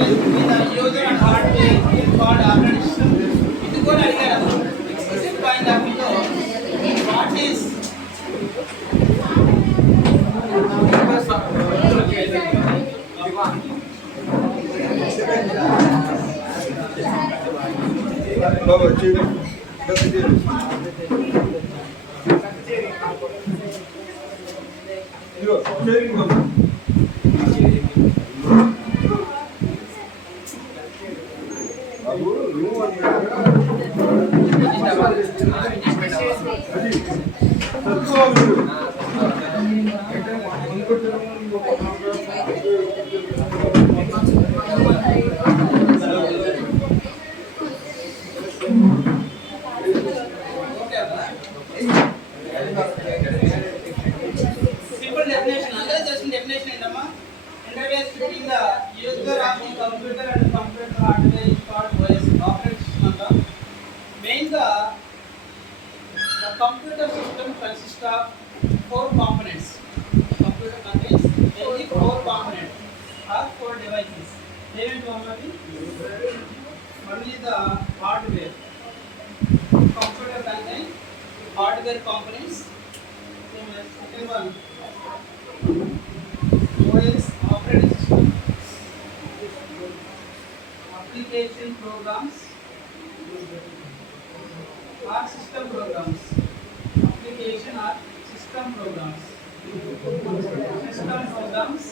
user and hardware is called operating system. ఇది కూడా అడిగారు explicit point of view లో what is simple definition అంటే just definition ఏంటమ్మా interface between the user of the computer and computer hardware is called OS operating system అంట main గా the computer system consists of four components. Computer contains mainly four components or four devices. One is the hardware. Computer contains hardware components. Second one, OS operating system, application programs or system programs. Application or system programs. System programs.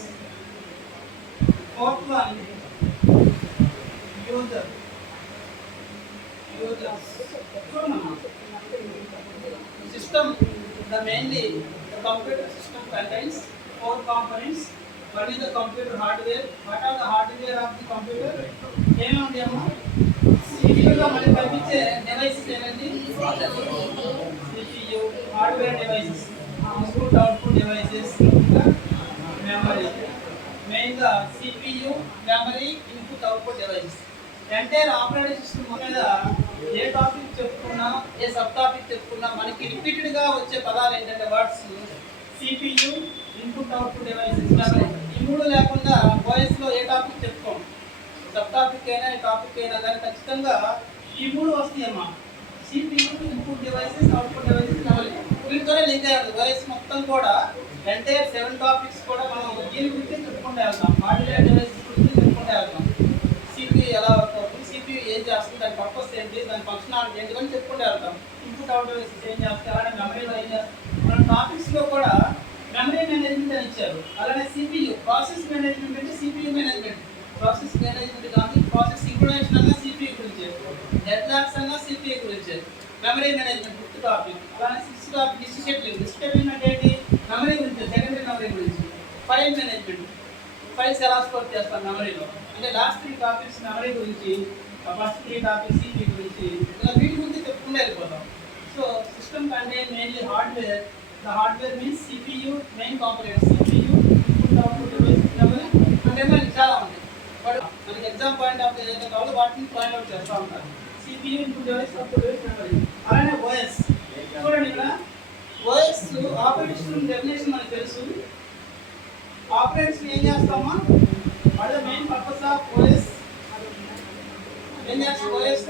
Fourth one, users. System, mainly the computer system contains four components. One is the computer hardware. What are the hardware of the computer? ఏమేమి అమ్మా CPU లో మనకి కనిపించే devices ఏంటి CPU hardware devices input output devices memory main గా CPU memory input output devices entire operating system మీద ఏ topic చెప్పుకున్నా ఏ sub topic చెప్పుకున్నా మనకి రిపీటెడ్ గా వచ్చే పదాలు ఏంటంటే words CPU input output devices ఈ మూడు లేకుండా OS లో ఏ టాపిక్ చెప్పుకోం సబ్ టాపిక్ అయినా ఈ టాపిక్ అయినా కానీ ఖచ్చితంగా ఈ మూడు వస్తాయమ్మా CPU input devices output devices memory వీటితోనే లింక్ అయ్యారు OS మొత్తం కూడా ఎంటైర్ 7 టాపిక్స్ కూడా మనం దీని గురించి చెప్పుకుంటూ వెళ్తాం హార్డ్వేర్ డివైసెస్ గురించి చెప్పుకుంటూ వెళ్తాం CPU ఎలా వర్క్ అవుతుంది CPU ఏం చేస్తుంది దాని పర్పస్ ఏంటి దాని ఫంక్షనాలిటీ ఏంటి అని చెప్పుకుంటూ వెళ్తాం ఇన్పుట్ అవుట్ డివైసెస్ ఏం చేస్తాయి అలానే మెమరీలో ఏం చేస్తాం మన టాపిక్స్లో కూడా మెమరీ మేనేజ్మెంట్ అని ఇచ్చారు అలానే CPU ప్రాసెస్ మేనేజ్మెంట్ అంటే CPU మేనేజ్మెంట్ ప్రాసెస్ మేనేజ్మెంట్ కాదు ప్రాసెస్ సింక్రనైజేషన్ అన్న CPU గురించి డెడ్ లాక్స్ అన్న CPU గురించి మెమరీ మేనేజ్మెంట్ ఫిఫ్త్ టాపిక్ అలానే సిక్స్త్ టాపిక్ డిస్టెబిలింగ్ అంటే ఏంటి మెమరీ గురించి సెకండరీ మెమరీ గురించి ఫైల్ మేనేజ్మెంట్ ఫైల్స్ ఎలా స్టోర్ చేస్తాం మెమరీలో అంటే లాస్ట్ 3 టాపిక్స్ మెమరీ గురించి ఫస్ట్ 3 టాపిక్స్ CPU గురించి ఇలా వీటి గురించి చెప్పుకుంటూ వెళ్ళిపోతాం so system contain mainly hardware the hardware means CPU main components CPU input output device memory అంటే మనకి చాలా ఉంటాయి బట్ మనకి ఎగ్జామ్ పాయింట్ ఆఫ్ ఏదైతే కావాలో వాటిని పాయింట్ అవుట్ చేస్తూ ఉంటారు CPU input device output device memory అలానే OS చూడండి ఇక్కడ OS ఆపరేటింగ్ సిస్టమ్ డెఫినేషన్ మనకు తెలుసు ఆపరేటింగ్ ఏం చేస్తామా what the main purpose of OS ఏం చేస్తాం OS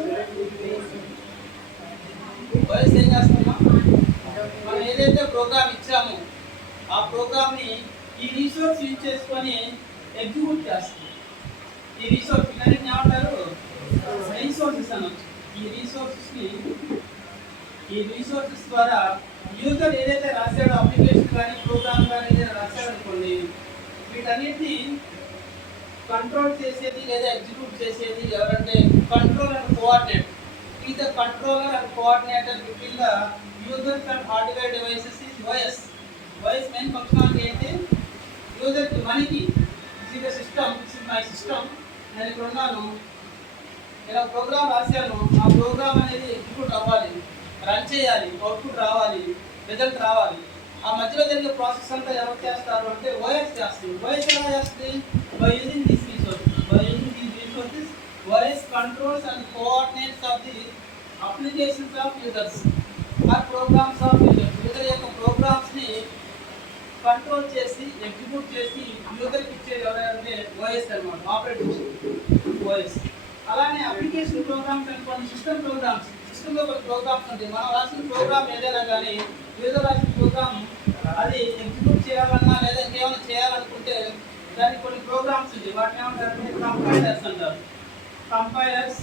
ఏం చేస్తామా మనం ఏదైతే ప్రోగ్రామ్ ఇచ్చామో ఆ ప్రోగ్రామ్ని ఈ రీసోర్స్ యూజ్ చేసుకొని ఎగ్జిక్యూట్ చేస్తాం ఈ రీసోర్స్ ఇవన్నీ ఏమంటారు రీసోర్సెస్ అనొచ్చు ఈ రీసోర్సెస్ ద్వారా యూజర్ ఏదైతే రాశాడో అప్లికేషన్ కానీ ప్రోగ్రామ్ కానీ ఏదైనా రాశాడు అనుకోండి వీటన్నిటిని కంట్రోల్ చేసేది లేదా ఎగ్జిక్యూట్ చేసేది ఎవరంటే కంట్రోల్ అండ్ కోఆర్డినేట్ ఈ the controller and coordinator between the users and hardware devices is OS main functionality ఏంటి యూజర్కి మనకి ఇది ద సిస్టమ్ మై సిస్టమ్ నేను ఇక్కడ ఉన్నాను నేను ప్రోగ్రామ్ రాశాను ఆ ప్రోగ్రామ్ అనేది ఎగ్జిక్యూట్ అవ్వాలి రన్ చేయాలి అవుట్పుట్ రావాలి రిజల్ట్ రావాలి ఆ మధ్యలో జరిగే ప్రాసెస్ అంతా ఎవరు చేస్తారు అంటే OS చేస్తుంది OS ఎలా చేస్తుంది by using these resources OS controls and coordinates of the applications of users or programs of users user యొక్క ప్రోగ్రామ్స్ని కంట్రోల్ చేసి ఎగ్జిక్యూట్ చేసి యూజర్కి ఇచ్చేది ఎవరంటే OS అన్నమాట ఆపరేటింగ్ సిస్టమ్ ఓఎస్. అలానే అప్లికేషన్ ప్రోగ్రామ్స్ అనుకోండి, సిస్టమ్ ప్రోగ్రామ్స్. సిస్టంలో కొన్ని ప్రోగ్రామ్స్ ఉంటాయి. మనం రాసిన ప్రోగ్రామ్ ఏదైనా కానీ యూజర్ రాసిన ప్రోగ్రామ్ అది ఎగ్జిక్యూట్ చేయాలన్నా లేదా ఇంకేమైనా చేయాలనుకుంటే దానికి కొన్ని ప్రోగ్రామ్స్ ఉంటాయి. వాటిని ఏమంటారంటే కంపైలర్స్ అంటారు. కంపైలర్స్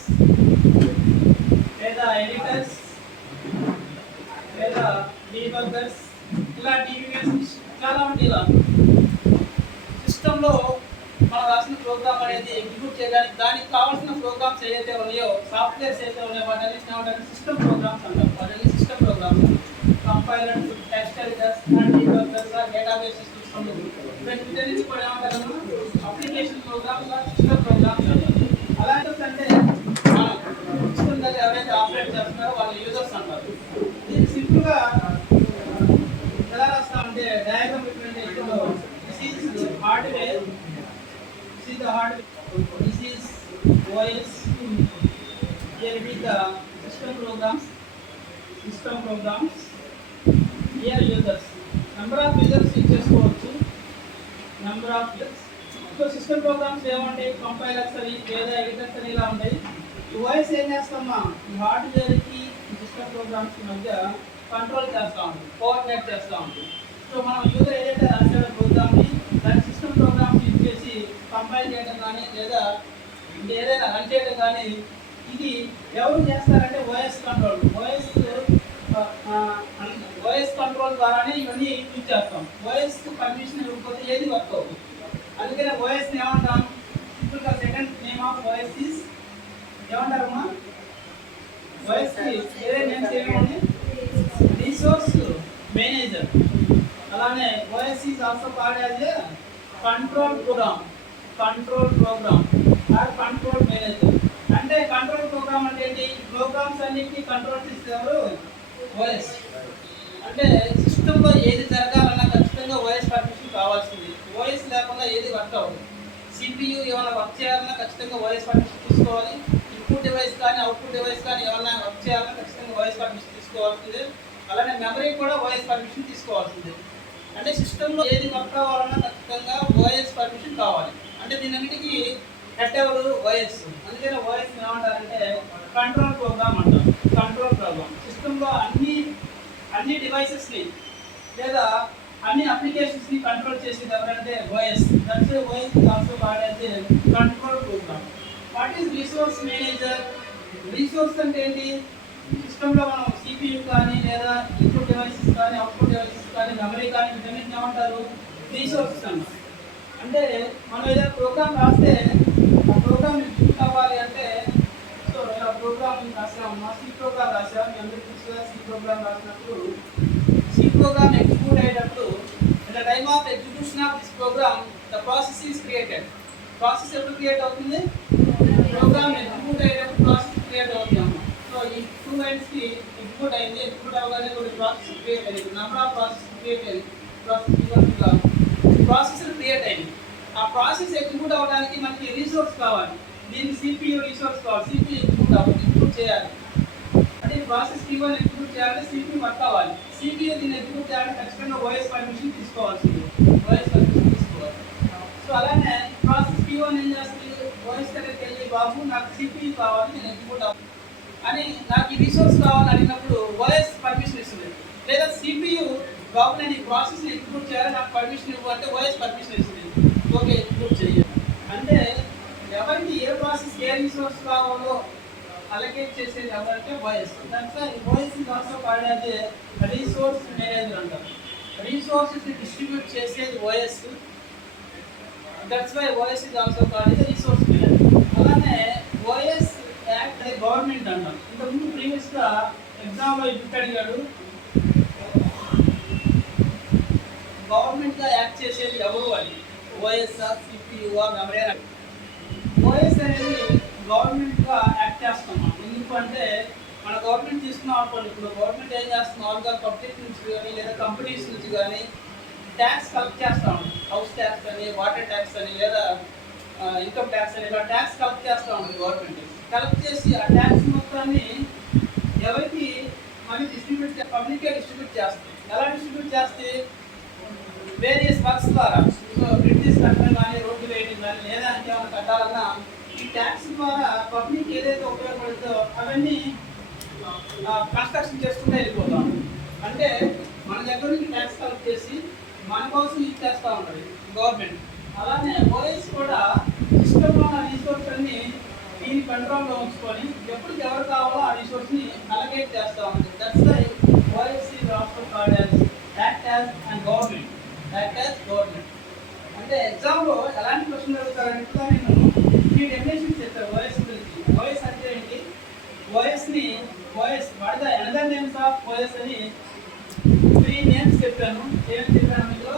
లేదా ఎడిటర్స్ లేదా డీబగ్గర్స్, ఇలా డీబీఎస్ చాలా ఉంటాయి. ఇలా సిస్టంలో మనం రాసిన ప్రోగ్రామ్ అనేది ఎగ్జిక్యూట్ చేయడానికి దానికి కావాల్సిన ప్రోగ్రామ్స్ ఏదైతే ఉన్నాయో, సాఫ్ట్వేర్స్ ఏదైతే ఉన్నాయో వాటిని ఏమంటారు సిస్టమ్ ప్రోగ్రామ్స్ అంటారు. వాటిని system programs. Compilers, text editors and debuggers, database system వీటన్నిటి కూడా ఏమంటారు అప్లికేషన్ ప్రోగ్రామ్స్, సిస్టమ్ ప్రోగ్రామ్స్ అంటారు. అలాంటివి అంటే సిస్టమ్ దగ్గర ఎవరైతే ఆపరేట్ చేస్తున్నారో వాళ్ళ యూజర్స్ అంటారు. దీన్ని సింపుల్గా ఎలా రాస్తామంటే డయాగ్రామ్ రిప్రజెంటేషన్లో this is hardware, this is the hardware, this is OS, here it is the system programs, here users, number of users ఇచ్చేసుకోవచ్చు, number of users. So system programs ఏమంటాయి, కంపైలర్స్ అని లేదా ఎడిటర్స్ అని ఇలా ఉంటాయి. ఈ వాయిస్ ఏం చేస్తామా ఈ హార్డ్వేర్కి సిస్టమ్ ప్రోగ్రామ్స్ మధ్య కంట్రోల్ చేస్తూ ఉంటుంది, కోఆర్డినేట్ చేస్తూ ఉంటుంది. సో మనం యూజర్ ఏదైతే రాసాడో ప్రోగ్రామ్ని దాని సిస్టమ్ ప్రోగ్రామ్స్ యూజ్ చేసి కంపైల్ చేయడం కానీ లేదా ఏదైనా రన్ చేయడం కానీ ఇది ఎవరు చేస్తారంటే ఓఎస్ కంట్రోల్. ఓఎస్ కంట్రోల్ ద్వారానే ఇవన్నీ యూజ్ చేస్తాం. ఓఎస్ పర్మిషన్ ఇవ్వకపోతే ఏది వర్క్ అవుతుంది. అందుకనే ఓఎస్ని ఏమంటాం సింపుల్గా second name of OS is ఏమంటారమ్మా ఓఎస్కి ఏదైనా నేమ్స్ ఏమేమి రిసోర్స్ మేనేజర్. అలానే OS is also called as a control program or control manager. అంటే కంట్రోల్ ప్రోగ్రామ్ అంటే ఏంటి, ప్రోగ్రామ్స్ అన్నిటికీ కంట్రోల్ చేసేవారు ఓఎస్. అంటే సిస్టంలో ఏది జరగాలన్నా ఖచ్చితంగా ఓఎస్ పర్మిషన్ కావాల్సింది. ఓఎస్ లేకుండా ఏది వర్క్ అవ్వదు. సిపియు ఏమైనా వర్క్ చేయాలన్నా ఖచ్చితంగా ఓఎస్ పర్మిషన్ తీసుకోవాలి. ఇన్పుట్ డివైస్ కానీ అవుట్పుట్ డివైస్ కానీ ఏమైనా వర్క్ చేయాలన్నా ఖచ్చితంగా ఓఎస్ పర్మిషన్ తీసుకోవాల్సిందే. అలానే మెమరీ కూడా ఓఎస్ పర్మిషన్ తీసుకోవాల్సిందే. అంటే సిస్టంలో ఏది వర్క్ అవ్వాలన్నా ఖచ్చితంగా ఓఎస్ పర్మిషన్ కావాలి. అంటే దీనన్నిటికీ హెడ్ ఎవరు ఓఎస్. అందుకని ఓఎస్ ఏమంటారంటే కంట్రోల్ ప్రోగ్రామ్ అంటారు. కంట్రోల్ ప్రోగ్రామ్ సిస్టంలో అన్ని డివైసెస్ని లేదా అన్ని అప్లికేషన్స్ని కంట్రోల్ చేసేది ఎవరంటే OS. That's OS is also called as a control program. What is resource manager? Resource అంటే ఏంటి, సిస్టంలో మనం సిపియు కానీ లేదా ఇన్పుట్ డివైసెస్ కానీ అవుట్పుట్ డివైసెస్ కానీ మెమరీ కానీ వీటన్నిటిని ఏమంటారు రిసోర్సెస్ అన్నమాట. అంటే మనం ఏదైనా ప్రోగ్రామ్ రాస్తే ఆ ప్రోగ్రామ్ ఎగ్జిక్యూట్ అవ్వాలి అంటే సో ఇలా ప్రోగ్రామ్ రాసాము, సి ప్రోగ్రామ్ రాసాము. మీ అందరికీ తెలుసుగా సి ప్రోగ్రామ్ రాసినప్పుడు సి ప్రోగ్రామ్ ఎగ్జిక్యూట్ అయ్యేటప్పుడు in the time of execution of this program the process is created. Process ఎప్పుడు క్రియేట్ అవుతుంది, ప్రోగ్రామ్ ఎగ్జిక్యూట్ అయ్యేటప్పుడు ప్రాసెస్ క్రియేట్ అవుతుంది. సో ఈ 2 లైన్స్కి ఎగ్జిక్యూట్ అయింది. ఎగ్జిక్యూట్ అవ్వగానే కొన్ని ప్రాసెస్ క్రియేట్ అయింది. నెంబర్ ఆఫ్ ప్రాసెస్ క్రియేట్ అయింది. ప్రాసెస్ క్రియేట్ అయింది. ఆ ప్రాసెస్ ఎగ్జిక్యూట్ అవ్వడానికి మనకి రిసోర్స్ కావాలి. దీనికి సిపియు రిసోర్స్ కావాలి. సిపియు ఎగ్జిక్యూట్ చేయాలి. అంటే ప్రాసెస్ P1 ఎగ్జిక్యూట్ చేయాలంటే సిపియు వర్క్ అవ్వాలి. సిపియు దీన్ని ఎగ్జిక్యూట్ చేయాలంటే ఖచ్చితంగా ఓఎస్ పర్మిషన్ తీసుకోవాల్సింది. ఓఎస్ పర్మిషన్ తీసుకోవాలి. సో అలానే ప్రాసెస్ P1 ఏం చేస్తుంది, ఓఎస్ దగ్గరికి వెళ్ళి బాబు నాకు సిపియు కావాలి, నేను ఎగ్జిక్యూట్ అవ్వాలి అని నాకు ఈ రిసోర్స్ కావాలని అడిగినప్పుడు ఓఎస్ పర్మిషన్ ఇస్తుంది. లేదా సిపియు బాబు నేను ఈ ప్రాసెస్ని ఎగ్జిక్యూట్ చేయాలి నాకు పర్మిషన్ ఇవ్వాలంటే ఓఎస్ పర్మిషన్ ఇస్తుంది. ఓకే ఎగ్జిక్యూట్ చేయాలి. అంటే ఎవరికి ఏ ప్రాసెస్ ఏ రిసోర్స్ కావాలో అలొకేట్ చేసేది ఎవరంటే ఓఎస్. దాంట్లో OS is also called as a resource manager అంటారు. రిసోర్సెస్ డిస్ట్రిబ్యూట్ చేసేది OS. That's why OS is also called as resource manager. అలానే ఓఎస్ యాక్ట్ అనే గవర్నమెంట్ అంటాం. ఇంతకుముందు ప్రీవియస్గా ఎగ్జామ్లో ఇప్పుడు అడిగాడు గవర్నమెంట్గా యాక్ట్ చేసేది ఎవరు అని. OSR సిపియుఆర్ memory. ఓఎస్ అనేది గవర్నమెంట్గా యాక్ట్ చేస్తాం. ఎందుకంటే మన గవర్నమెంట్ తీసుకున్నాం అనుకోండి, ఇప్పుడు గవర్నమెంట్ ఏం చేస్తుంది, మామూలుగా పబ్లిక్ నుంచి కానీ లేదా కంపెనీస్ నుంచి కానీ ట్యాక్స్ కలెక్ట్ చేస్తూ ఉంటుంది. హౌస్ ట్యాక్స్ అని, వాటర్ ట్యాక్స్ అని లేదా ఇన్కమ్ ట్యాక్స్ అని ఇలా ట్యాక్స్ కలెక్ట్ చేస్తూ ఉంటుంది గవర్నమెంట్. కలెక్ట్ చేసి ఆ ట్యాక్స్ మొత్తాన్ని ఎవరికి మళ్ళీ పబ్లిక్గా డిస్ట్రిబ్యూట్ చేస్తుంది. ఎలా డిస్ట్రిబ్యూట్ చేస్తే వేరియస్ వర్క్స్ ద్వారా. సో బ్రిటిష్ కట్టడం కానీ, రోడ్డు వేయడం కానీ లేదా ఇంకేమైనా కట్టాలన్నా ఈ ట్యాక్స్ ద్వారా పబ్లిక్ ఏదైతే ఉపయోగపడుతుందో అవన్నీ కన్స్ట్రక్షన్ చేసుకుంటే వెళ్ళిపోతాం. అంటే మన దగ్గర నుంచి ట్యాక్స్ కలెక్ట్ చేసి మన కోసం యూజ్ చేస్తూ ఉంటుంది గవర్నమెంట్. అలానే ఓఎస్ కూడా సిస్టంలో ఉన్న రిసోర్స్ అన్ని దీని కంట్రోల్లో ఉంచుకొని ఎప్పుడు ఎవరు కావాలో ఆ రిసోర్స్ని అలకేట్ చేస్తూ ఉంటుంది. That's why OS is also called as act as and government. Act as government అంటే ఎగ్జామ్లో ఎలాంటి క్వశ్చన్ అడుగుతారంటే నేను ఈ డెఫినేషన్ చెప్తాను ఓఎస్ గురించి. ఓఎస్ అంటే ఏంటి? ఓఎస్ని OS what the another names of OS అని 3 నేమ్స్ చెప్పాను. ఏమేమి చెప్పాను మీకు?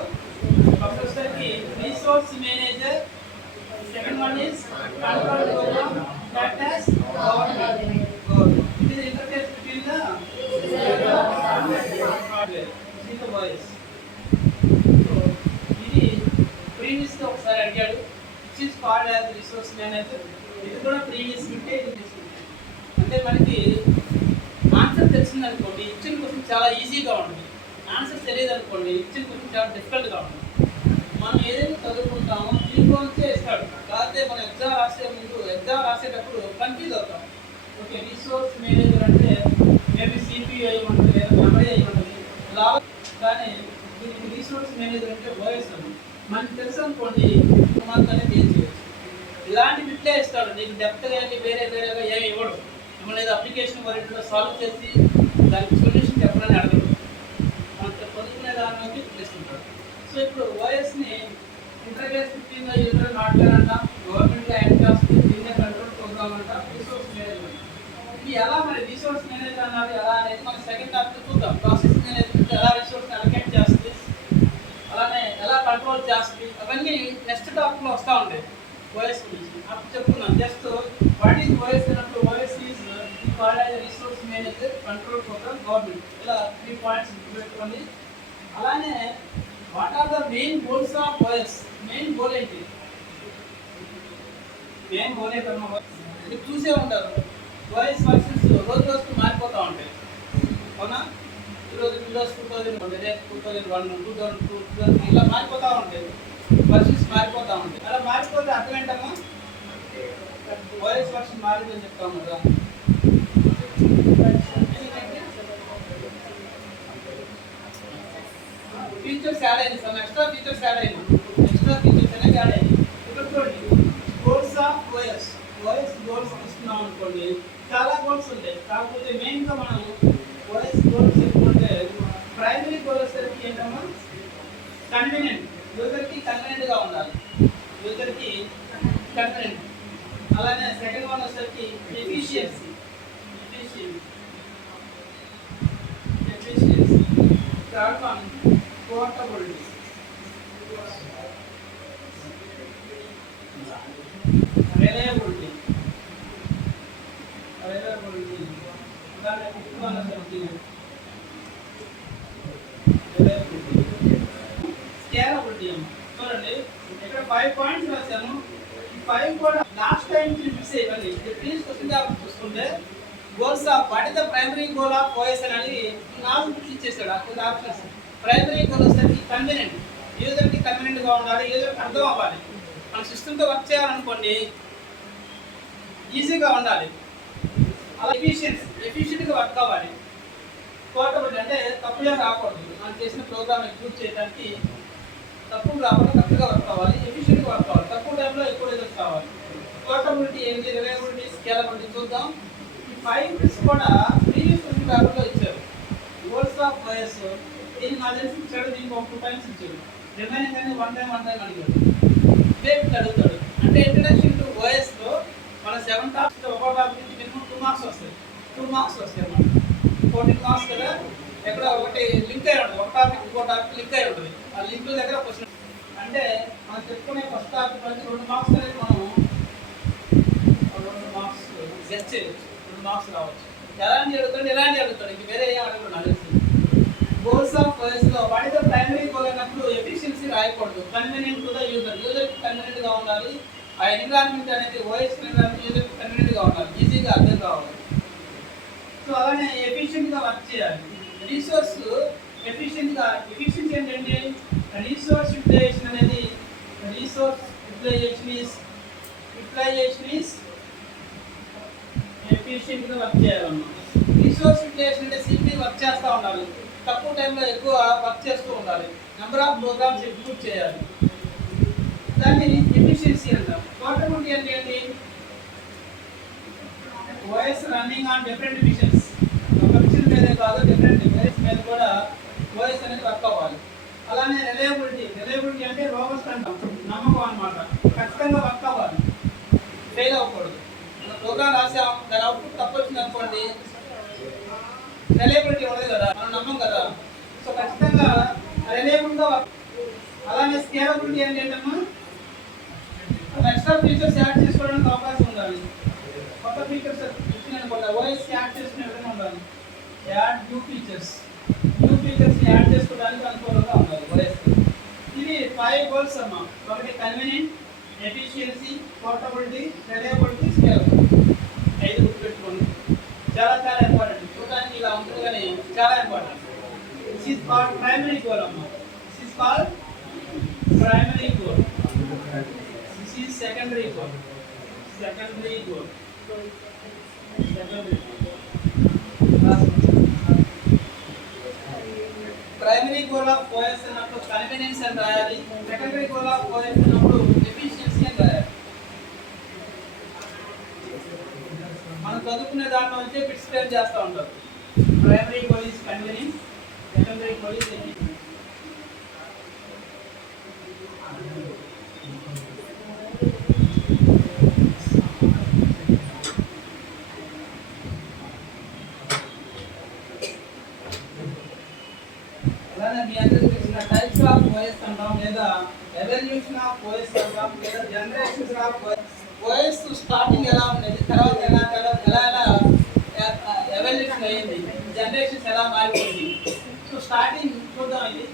ఫస్ట్ వచ్చేసరికి resource manager, second one is control program, third as government. It is interface between the hardware in the OS. ఇది ప్రీవియస్ గా ఒకసారి అడిగాడు. It is called as resource manager. ఇది కూడా ప్రీవియస్ బిట్టే ఇది తీసుకుంటాం. అంటే మనకి ఆన్సర్ తెలిసింది అనుకోండి, ఇచ్చిన క్వశ్చన్ చాలా ఈజీగా ఉంటుంది. ఆన్సర్ తెలియదు అనుకోండి, ఇచ్చిన క్వశ్చన్ చాలా డిఫికల్ట్గా ఉంటుంది. మనం ఏదైనా చదువుకుంటామో దీంట్లోంచే ఇస్తాడు. కాకపోతే మనం ఎగ్జామ్ రాసేటప్పుడు కన్ఫ్యూజ్ అవుతాం. ఓకే, రిసోర్స్ మేనేజర్ అంటే మేబీ సిపియు అయి ఉంటుంది, లేదా మెమరీ అయి ఉంటుంది, కానీ దీనికి రిసోర్స్ మేనేజర్ అంటే ఓఎస్ అని మనకి తెలుసు అనుకోండి, మనకు అనేది ఏం చేయొచ్చు. ఇలాంటి బిట్లే ఇస్తాడు. నీకు డెప్త్గా కానీ వేరేగా ఏమి ఇవ్వడు. మిమ్మల్ని ఏదో అప్లికేషన్ ఓరియంటెడ్లో సాల్వ్ చేసి దానికి సొల్యూషన్ చెప్పడానికి అడగడు. మనకు పొందుకునే దానిలోకి తీసుకుంటాడు. సో ఇప్పుడు ఓఎస్ని interface between the user and hardware అంట, గవర్నమెంట్గా యాక్ట్ చేస్తుంది, దీన్నే కంట్రోల్ ప్రోగ్రామ్ అంట, రిసోర్స్ మేనేజ్మెంట్. ఇది ఎలా మరి రిసోర్స్ మేనేజర్ అన్నది ఎలా అనేది మనం సెకండ్ టాపిక్ చూద్దాం. ప్రాసెస్ మేనేజ్మెంట్ ఎలా రిసోర్స్ని అలకేట్ చేస్తుంది, అలానే ఎలా కంట్రోల్ చేస్తుంది, అవన్నీ నెక్స్ట్ టాపిక్లో వస్తూ ఉంటాయి. ఓఎస్ గురించి అప్పుడు చెప్తున్నాను. జస్ట్ వాట్ ఈజ్ ఓఎస్ అన్నప్పుడు OS is called as resource manager, control program, government. ఇలా 3 పాయింట్స్ గుర్తుపెట్టుకోండి. అలానే what are the main goals of OS? Main goal ఏంటి? మెయిన్ గోల్ ఏంటన్నా మీరు చూసే ఉంటారు. ఓఎస్ వర్షన్స్ రోజు రోజుకు మారిపోతూ ఉంటాయి, అవునా? ఈరోజు విండోస్ 2000, రేపు 2001, 2002, 2003 ఇలా మారిపోతూ ఉంటాయి. వర్షన్స్ మారిపోతూ ఉంటాయి. అలా మారిపోతే అర్థం ఏంటమ్మా? ఓఎస్ వర్షన్ మారిందని చెప్తాం కదా. ఫీచర్స్ యాడ్ అయింది, సమ్ ఎక్స్ట్రా ఫీచర్స్ యాడ్ అయింది. ఎక్స్ట్రా ఫీచర్స్ అనేది యాడ్ అయింది. ఇక్కడ చూడండి, goals of OS. OS goals తీసుకున్నాం అనుకోండి, చాలా గోల్స్ ఉంటాయి. కాకపోతే మెయిన్గా మనం ఓఎస్ గోల్స్ చెప్పుకుంటే ప్రైమరీ గోల్ వచ్చేసరికి ఏంటమ్మా? కన్వీనియంట్, యూజర్కి కన్వీనియంట్గా ఉండాలి. యూజర్కి కన్వీనియంట్. అలానే సెకండ్ వన్ వచ్చేసరికి efficiency. Third one portability. Reliability. అలానే ఫిఫ్త్ వన్ వచ్చేసరికి స్కేలబిలిటీ. చూడండి, ఇక్కడ 5 పాయింట్స్ రాశాను. ఈ 5 కూడా లాస్ట్ టైం మిస్ అయ్యి ప్లీజ్ క్వశ్చన్ పేపర్ చూసుకుంటే goals of what is the primary goal of OS అనేది 4 ఇచ్చేసాడు. అక్కడ ఆప్షన్స్. ప్రైమరీ గోల్ వచ్చేసరికి కన్వీనియంట్, యూజర్కి కన్వీనియంట్గా ఉండాలి, యూజర్కి అర్థం అవ్వాలి. మన సిస్టమ్తో వర్క్ చేయాలనుకోండి ఈజీగా ఉండాలి. అలా ఎఫిషియెంట్గా వర్క్ అవ్వాలి. పోర్టబిలిటీ అంటే తప్పుగా రాకూడదు. మనం చేసిన ప్రోగ్రామ్ ఎగ్జిక్యూట్ చేయడానికి తప్పులు రాకుండా కరెక్ట్గా వర్క్ అవ్వాలి, ఎఫిషియెంట్గా వర్క్ అవ్వాలి, తక్కువ టైంలో ఎక్కువ రిజల్ట్స్ కావాలి. పోర్టబిలిటీ ఏంటి? రిలయబిలిటీ, స్కేలబిలిటీ చూద్దాం. ఈ 5 కూడా ప్రీవియస్ క్వశ్చన్ పేపర్లో ఇచ్చారు. గోల్స్ ఆఫ్ ఓఎస్ దీన్ని నా తెలిసి ఇచ్చాడు. దీనికి ఒక 2 టైమ్స్ ఇచ్చాడు. రిమైనింగ్ అనేది 1 టైం అడిగాడు. డేట్ అడుగుతాడు. అంటే ఇంట్రడక్షన్ టు ఓఎస్లో మన 7 టాపిక్స్ ఒక టాపిక్ నుంచి మినిమం 2 మార్క్స్ వస్తాయి. 2 మార్క్స్ వస్తాయి అన్నమాట. 14 మార్క్స్ కదా. ఎక్కడ ఒకటి లింక్ అయి ఉంటుంది, ఒక టాపిక్ ఇంకో టాపిక్ లింక్ అయి ఉంటుంది. ఆ లింక్ దగ్గర క్వశ్చన్ అంటే మనం చెప్పుకునే ఫస్ట్ టాపిక్ నుంచి 2 మార్క్స్ అనేది మనం 2 మార్క్స్ గెస్ చేయొచ్చు. 2 మార్క్స్ రావచ్చు. ఎలాంటి అడుగుతాడు ఇంక వేరే ఏం అడగడు నాకు తెలిసి. గోల్స్ ఆఫ్ ఓఎస్లో what is the primary goal అన్నప్పుడు ఎఫిషియన్సీ రాయకూడదు. కన్వీనియంట్ టు ద యూజర్కి కన్వీనియంట్గా ఉండాలి. ఆ ఎన్విరాన్మెంట్ అనేది ఓఎస్ ఎన్విరాన్మెంట్ యూజర్కి కన్వీనియంట్గా ఉండాలి, ఈజీగా అర్థం కావాలి. సో అలానే ఎఫిషియెంట్గా వర్క్ చేయాలి. రిసోర్స్ ఎఫిషియన్సీ ఏంటంటే రిసోర్స్ యూటిలైజేషన్ అనేది రిసోర్స్ యూటిలైజేషన్ ఈస్ ఎఫిషియెంట్గా వర్క్ చేయాలన్నమాట. రిసోర్స్ యూటిలైజేషన్ అంటే సింప్లీ వర్క్ చేస్తూ ఉండాలి, తక్కువ టైంలో ఎక్కువ వర్క్ చేస్తూ ఉండాలి, నెంబర్ ఆఫ్ ప్రోగ్రామ్స్ ఎగ్జిక్యూట్ చేయాలి. దాన్ని ఎఫిషియన్సీ అంటాం. పోర్టబిలిటీ అంటే ఏంటి? OS running on different machines. ఒక మిషన్ మీదే కాదు, డిఫరెంట్ డివైస్ మీద కూడా ఓఎస్ అనేది వర్క్ అవ్వాలి. అలానే రిలయబిలిటీ అంటే రోబస్ట్ అంటాం, నమ్మకం అనమాట. ఖచ్చితంగా వర్క్ అవ్వాలి, ఫెయిల్ అవ్వకూడదు. ప్రోగ్రామ్ రాసాం, దాని అవుట్పుట్ తప్పు వచ్చింది అనుకోండి, రిలయబిలిటీ ఉండదు కదా, మనం నమ్మం కదా. సో ఖచ్చితంగా రిలయబుల్గా వర్క్. అలానే స్కేలబిలిటీ అంటే ఏంటమ్మా, ఎక్స్ట్రా ఫీచర్స్ యాడ్ చేసుకోవడానికి అవకాశం ఉండాలి. కొత్త ఫీచర్స్ వచ్చినాయనుకోండి, ఓఎస్ యాడ్ చేసుకునే విధంగా ఉండాలి. యాడ్ న్యూ ఫీచర్స్ యాడ్ చేసుకోవడానికి అనుకూలంగా ఉండాలి ఓఎస్. ఇవి 5 గోల్స్ అమ్మా. ఒకటి convenient, efficiency, portability, reliability, scalability. 5 గుర్తుపెట్టుకోండి, చాలా చాలా ఇంపార్టెంట్. చూడడానికి ఇలా ఉంటుంది కానీ చాలా important. This is called primary goal అమ్మా. This is called primary goal. This is secondary goal. Primary goal of OS అన్నప్పుడు కన్వీనియన్స్ అని రాయాలి. సెకండరీ గోల్ ఆఫ్ ఓఎస్ అన్నప్పుడు ఎఫిషియన్సీ అని రాయాలి. మనం చదువుకునే దాంట్లో వచ్చే బిట్స్ ఫ్రేమ్ చేస్తూ ఉంటారు. Primary goal is convenience, secondary goal is efficiency. అలానే మీ అందరికీ తెలిసిన టైప్స్ ఆఫ్ ఓఎస్ అంటాం, లేదా ఎవల్యూషన్ ఆఫ్ ఓఎస్ అంటాం, లేదా జనరేషన్స్ ఆఫ్ ఓఎస్. స్టార్టింగ్ ఎలా ఉండేది, తర్వాత ఎలా ఎవల్యూషన్ అయ్యింది, జనరేషన్స్ ఎలా మారిపోయింది. సో స్టార్టింగ్ చూద్దాం. ఇది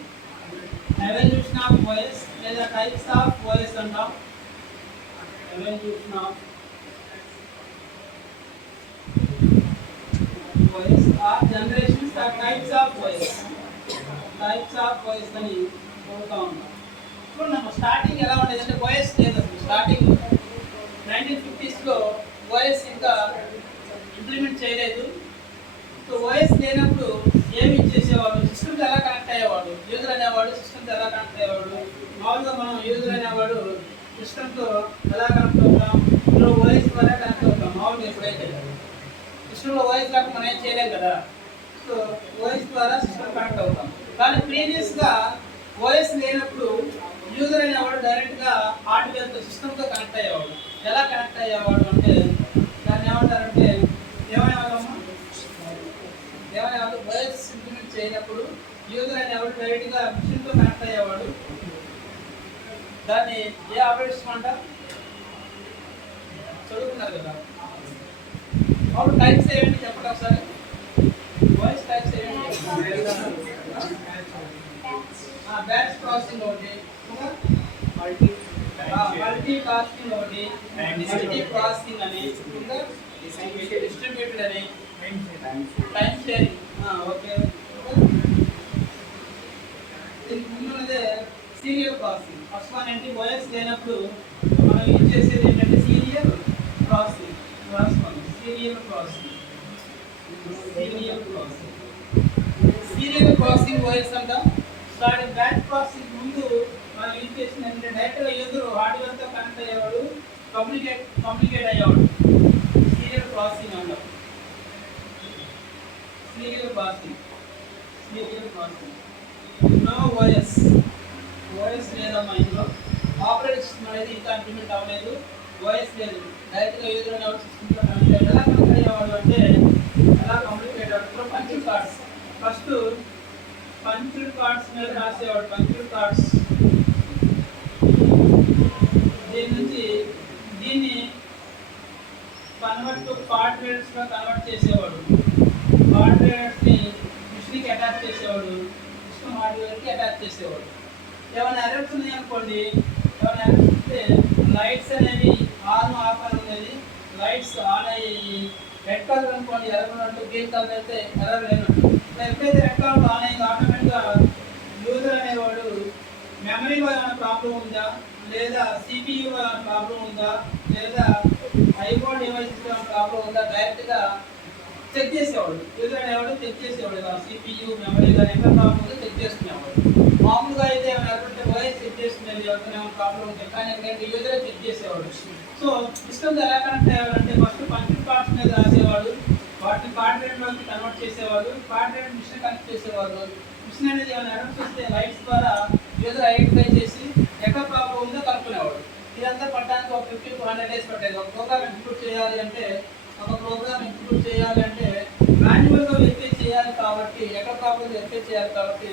ఎవల్యూషన్ ఆఫ్ ఓఎస్ లేదా టైప్స్ ఆఫ్ ఓఎస్ అంటాం. Evolution of OS or generations or types of OS. Types of OS అని చెబుతా ఉన్నాం. ఇప్పుడు మనం స్టార్టింగ్ ఎలా ఉండేది అంటే ఓఎస్ లేదు అసలు. స్టార్టింగ్ 1950s ఓఎస్ ఇంకా ఇంప్లిమెంట్ చేయలేదు. సో ఓఎస్ లేనప్పుడు ఏమి చేసేవాడు, సిస్టమ్తో ఎలా కనెక్ట్ అయ్యేవాడు, యూజర్ అనేవాడు సిస్టమ్తో ఎలా కనెక్ట్ అయ్యేవాడు. మామూలుగా మనం యూజర్ అనేవాడు సిస్టమ్తో ఎలా కనెక్ట్ అవుతాం, ఇందులో ఓఎస్ ద్వారా కనెక్ట్ అవుతాం. మామూలుగా ఎప్పుడైతే సిస్టంలో ఓఎస్ లాగా మనం ఏం చేయలేం కదా. సో ఓఎస్ ద్వారా సిస్టమ్ కనెక్ట్ అవుతాం. కానీ ప్రీవియస్గా ఓఎస్ లేనప్పుడు యూజర్ అనేవాడు డైరెక్ట్గా హార్డ్వేర్తో సిస్టమ్తో కనెక్ట్ అయ్యేవాడు. ఎలా కనెక్ట్ అయ్యేవాడు అంటే దాన్ని ఏమంటారంటే ఏమనేవాళ్ళమ్మా, ఓఎస్ ఇంప్లిమెంట్ చేయనప్పుడు యూజర్ అనేవాడు డైరెక్ట్గా మిషన్తో కనెక్ట్ అయ్యేవాడు. దాన్ని ఏ ఆపరేషన్ అంటారు, చదువుకున్నారు కదా. అప్పుడు టైప్స్ ఏమిటి చెప్పండి ఒకసారి. వాయిస్ టైప్స్ ఏమిటి? బ్యాచ్ ప్రాసెసింగ్ ఒకటి, మల్టీ టాస్కింగ్ ఒకటి, మల్టీ ప్రాసెసింగ్ అని, ఇంకా డిస్ట్రిబ్యూటెడ్ అని, టైం షేరింగ్. ఓకే, దీనికి ముందున్నదే సీరియల్ ప్రాసెసింగ్. ఫస్ట్ వన్ ఏంటి, ఓఎస్ లేనప్పుడు మనం యూజ్ చేసేది ఏంటంటే serial processing. First one serial processing. Serial processing OS అంటాం. స్టార్టింగ్ బ్యాచ్ ప్రాసెసింగ్ ముందు మనం యూజ్ చేసింది అంటే డైరెక్ట్గా యూజర్ హార్డ్వేర్తో కనెక్ట్ అయ్యేవాడు, కమ్యూనికేట్ అయ్యేవాడు. సీరియల్ ప్రాసెసింగ్ అంటాం. Serial processing. నో ఓఎస్ లేదమ్మా. ఇందులో ఆపరేటింగ్ సిస్టమ్ అనేది ఇంకా ఇంప్లిమెంట్ అవ్వలేదు. ఓఎస్ లేదు, డైరెక్ట్గా యూజర్ అనేవాడు సిస్టమ్తో కనెక్ట్ అయ్యాడు. ఎలా కనెక్ట్ అయ్యేవాడు అంటే ఎలా కమ్యూనికేట్ అయ్యేవాడు. Punching cards, first punched cards మీద రాసేవాడు. పంచ్డ్ కార్డ్స్, దీన్ని కన్వర్ట్ టు పార్ట్ రీడర్స్గా కన్వర్ట్ చేసేవాడు. పార్ట్ రీడర్స్ని మిషన్కి అటాచ్ చేసేవాడు, సిస్టమ్ హార్డ్వేర్కి అటాచ్ చేసేవాడు. ఏమైనా ఎర్రర్స్ ఉన్నాయి అనుకోండి, ఏమైనా ఎర్రర్స్ వస్తే లైట్స్ అనేవి ఆన్ ఆఫ్ అని ఉండేది. లైట్స్ ఆన్ అయ్యి రెడ్ కలర్ అనుకోండి ఎర్రర్ ఉన్నట్టు, గ్రీన్ కలర్ అయితే ఎర్రర్ లేనట్టు. ఎప్పుడైతే రెడ్ కలర్ ఆన్ అయ్యింది ఆటోమేటిక్గా యూజర్ అనేవాడు మెమరీలో ఏమైనా ప్రాబ్లం ఉందా, లేదా సిపియూలో ఏమైనా ప్రాబ్లం ఉందా, లేదా ఐబోర్డ్ డివైసెస్ ప్రాబ్లం ఉందా డైరెక్ట్గా చెక్ చేసేవాడు. యూజర్ అనేవాడు చెక్ చేసేవాడు, సిపియు మెమరీ కానీ ఎక్కడ ప్రాబ్లం ఉందో చెక్ చేసుకునేవాడు. మామూలుగా అయితే ఏమైనా ఓఎస్ చెక్ చేసుకునేది, ఎవరికైనా ప్రాబ్లం ఉంటే, కానీ ఎక్కడైతే యూజరే చెక్ చేసేవాడు. సో సిస్టమ్ ఎలా కనెక్ట్ అయ్యేవాడంటే ఫస్ట్ పంచింగ్ పార్ట్స్ మీద రాసేవాడు, వాటిని పార్ట్ రేట్లోకి కన్వర్ట్ చేసేవాడు, పార్ట్ రేట్ మిషన్ కనెక్ట్ చేసేవాడు. మిషన్ అనేది ఏమైనా అడప్ట్ చేస్తే లైట్స్ ద్వారా యూజర్ ఐడెంటిఫై చేసి ఎక్కడ ప్రాబ్లం ఉందో కనుక్కునేవాడు. ఇదంతా పట్టడానికి ఒక 50 to 100 days పట్టేది. ఒక ప్రోగ్రామ్ ఎగ్జిక్యూట్ చేయాలి అంటే మాన్యువల్గా వెరిఫై చేయాలి కాబట్టి, ఎక్కడ ప్రాబ్లం వెరిఫై చేయాలి కాబట్టి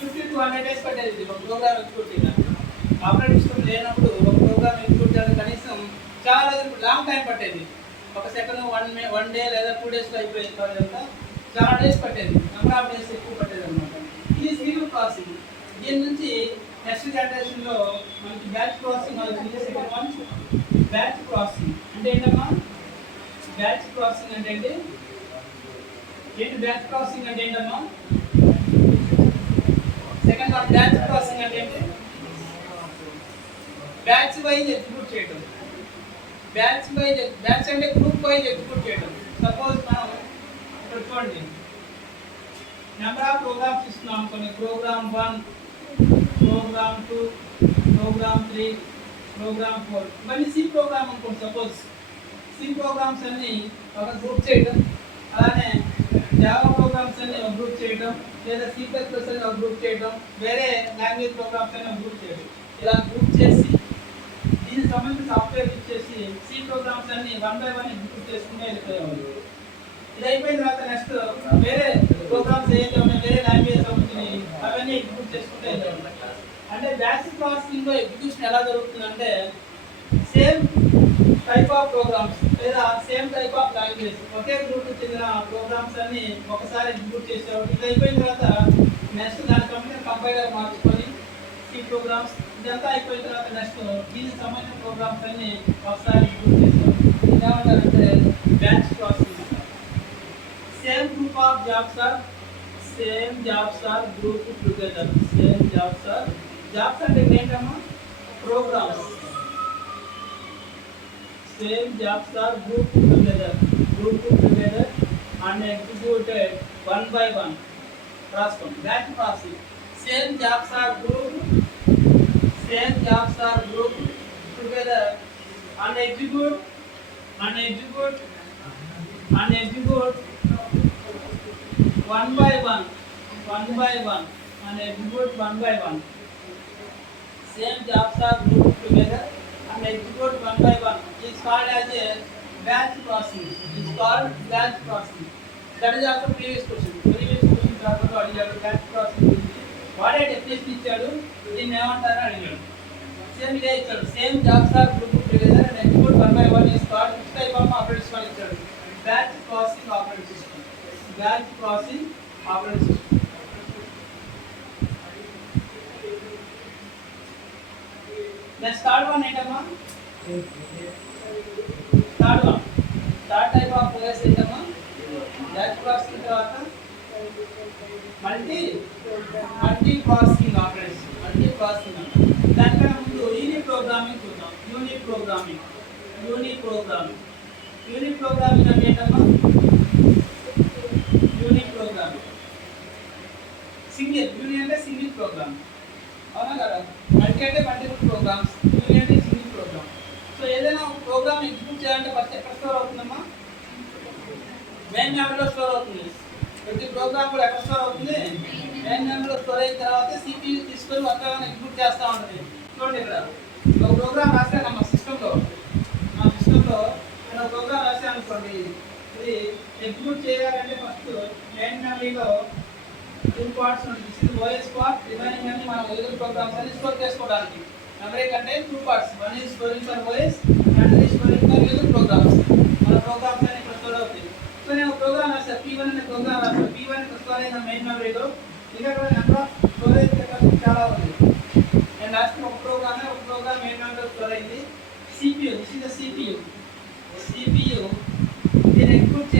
50 to 100 days పట్టేది ఒక ప్రోగ్రామ్ ఎగ్జిక్యూట్ చేయడానికి. ఆపరేటింగ్ సిస్టమ్ లేనప్పుడు ఒక ప్రోగ్రామ్ ఎగ్జిక్యూట్ చేయడానికి కనీసం చాలా లాంగ్ టైం పట్టేది. ఒక సెకండ్ 1 day లేదా 2 days అయిపోయేది. చాలా డేస్ పట్టేది, నెంబర్ ఆఫ్ డేస్ ఎక్కువ పట్టేది అనమాట. ఇది సీరియల్ ప్రాసెసింగ్. దీని నుంచి నెక్స్ట్ జనరేషన్లో మనకి బ్యాచ్ ప్రాసెసింగ్ అవుతుంది. సెకండ్ వన్ బ్యాచ్ ప్రాసెసింగ్ అంటే ఏంటమ్మా? బ్యాచ్ ప్రాసెసింగ్ అంటే ఏంటి? బ్యాచ్ ప్రాసెసింగ్ అంటే ఏంటమ్మా? సెకండ్ వన్ బ్యాచ్ ప్రాసెసింగ్ అంటే ఏంటి? బ్యాచ్ వైజ్ ఎగ్జిక్యూట్ చేయడం. బ్యాచ్ అంటే గ్రూప్ వైజ్ ఎగ్జిక్యూట్ చేయడం. సపోజ్ మనం ఇక్కడ చూడండి, నెంబర్ ఆఫ్ ప్రోగ్రామ్స్ ఇస్తున్నాం అనుకోండి. ప్రోగ్రామ్ 1, ప్రోగ్రామ్ 2, ప్రోగ్రామ్ 3, ప్రోగ్రామ్ 4, ఇవన్నీ సి ప్రోగ్రామ్ అనుకోండి. సపోజ్ సి ప్రోగ్రామ్స్ అన్ని ఒక గ్రూప్ చేయడం, అలానే జావా ప్రోగ్రామ్స్ అన్ని ఒక గ్రూప్ చేయడం, లేదా సి ప్లస్ ప్లస్ అని ఒక గ్రూప్ చేయడం, వేరే లాంగ్వేజ్ ప్రోగ్రామ్స్ అని ఒక గ్రూప్ చేయడం. ఇలా గ్రూప్ చేసి దీనికి సంబంధించిన సాఫ్ట్వేర్ యూజ్ చేసి సి ప్రోగ్రామ్స్ అన్ని 1 by 1 ఎగ్జిక్యూట్ చేసుకుంటే వెళ్ళిపోయేవాళ్ళు. ఇది అయిపోయిన తర్వాత నెక్స్ట్ వేరే ప్రోగ్రామ్స్ ఏదైతే ఉన్నాయి, వేరే లాంగ్వేజ్ సంబంధించినవి అవన్నీ ఎగ్జిక్యూట్ చేసుకుంటే వెళ్ళేవాళ్ళు. అంటే బ్యాచ్ ప్రాసెసింగ్లో ఎగ్జిక్యూషన్ ఎలా జరుగుతుందంటే సేమ్ టైప్ ఆఫ్ ప్రోగ్రామ్స్ లేదా సేమ్ టైప్ ఆఫ్ లాంగ్వేజ్ ఒకే గ్రూప్కి చెందిన ప్రోగ్రామ్స్ అన్ని ఒకసారి ఎగ్జిక్యూట్ చేసేవాడు. ఇది అయిపోయిన తర్వాత నెక్స్ట్ దానికి సంబంధించిన కంపైలర్ మార్చుకొని సి ప్రోగ్రామ్స్ ఇదంతా అయిపోయిన తర్వాత నెక్స్ట్ దీనికి సంబంధించిన ప్రోగ్రామ్స్ అన్ని ఒకసారి ఎగ్జిక్యూట్ చేసేవాడు. ఏమంటారంటే batch processing. Same group of jobs are group together. Same jobs అంటే ఏంటమ్మా? Programs. Same jobs are grouped together and executed 1 by 1. Batch processing. Same jobs are grouped together and execute 1 by 1 and execute 1 by 1. Same jobs are grouped together and execute 1 by 1 is called as a batch processing. That is also previous question. తర్వాత అడిగాడు batch processing వాడే definition ఇచ్చాడు, దీన్ని ఏమంటారో అడిగాడు. Same ఇదే ఇచ్చాడు. Same jobs are group together and execute 1 by 1 is called which type of operating system ఇచ్చాడు? Batch processing operating system. Next third one ఏంటమ్మా? థర్డ్ టైప్ ఆఫ్ ఓఎస్ ఏంటమ్మా? బ్యాచ్ ప్రాసెసింగ్ తర్వాత మల్టీ ప్రాసెసింగ్ ఆపరేషన్. దానికన్నా ముందు unit programming చూద్దాం. Unit programming అంటే ఏంటమ్మా? Unit programming unit అంటే సింగిల్ ప్రోగ్రామ్, అవునా కదా? మల్టీ అంటే మల్టిపుల్ ప్రోగ్రామ్స్, యూనిట్ అంటే సింగిల్ ప్రోగ్రామ్. సో ఏదైనా ఒక ప్రోగ్రామ్ ఎగ్జిక్యూట్ చేయాలంటే ఫస్ట్ ఎక్కడ స్టోర్ అవుతుందమ్మా? మెయిన్ మెమరీలో స్టోర్ అవుతుంది. ప్రతి ప్రోగ్రామ్ కూడా ఎక్కడ స్టోర్ అవుతుంది? మెయిన్ మెమరీలో స్టోర్ అయిన తర్వాత సిపియు తీసుకొని వర్గాన్ని ఎగ్జిక్యూట్ చేస్తూ ఉంటుంది. చూడండి, ఇక్కడ ఒక ప్రోగ్రామ్ రాశాను మా సిస్టంలో నేను ఒక ప్రోగ్రామ్ రాశాను అనుకోండి. ఇది ఎగ్జిక్యూట్ చేయాలంటే ఫస్ట్ మెయిన్ మెమరీలో 2 parts ఉంటుంది. This is OS part, remaining అన్ని మనం యూజర్ ప్రోగ్రామ్స్ అన్ని స్టోర్ చేసుకోవడానికి. మెమరీ కంటే 2 parts, one is storing for OS and is storing for user programs. మన ప్రోగ్రామ్స్ అన్ని ఇక్కడ స్టోర్ అవుతాయి. సో నేను ప్రోగ్రామ్ రాశాను, P1 అనే ప్రోగ్రామ్ రాశాను. P1 ఇక్కడ స్టోర్ అయిన మెయిన్ మెమరీలో. ఇంకా కూడా నెంబర్ ఆఫ్ స్టోరేజ్ కెపాసిటీ చాలా ఉంది. నేను రాసిన ఒక ప్రోగ్రామ్ మెయిన్ మెమరీలో స్టోర్ అయింది. CPU, this is the CPU. దీన్ని ఎగ్జిక్యూట్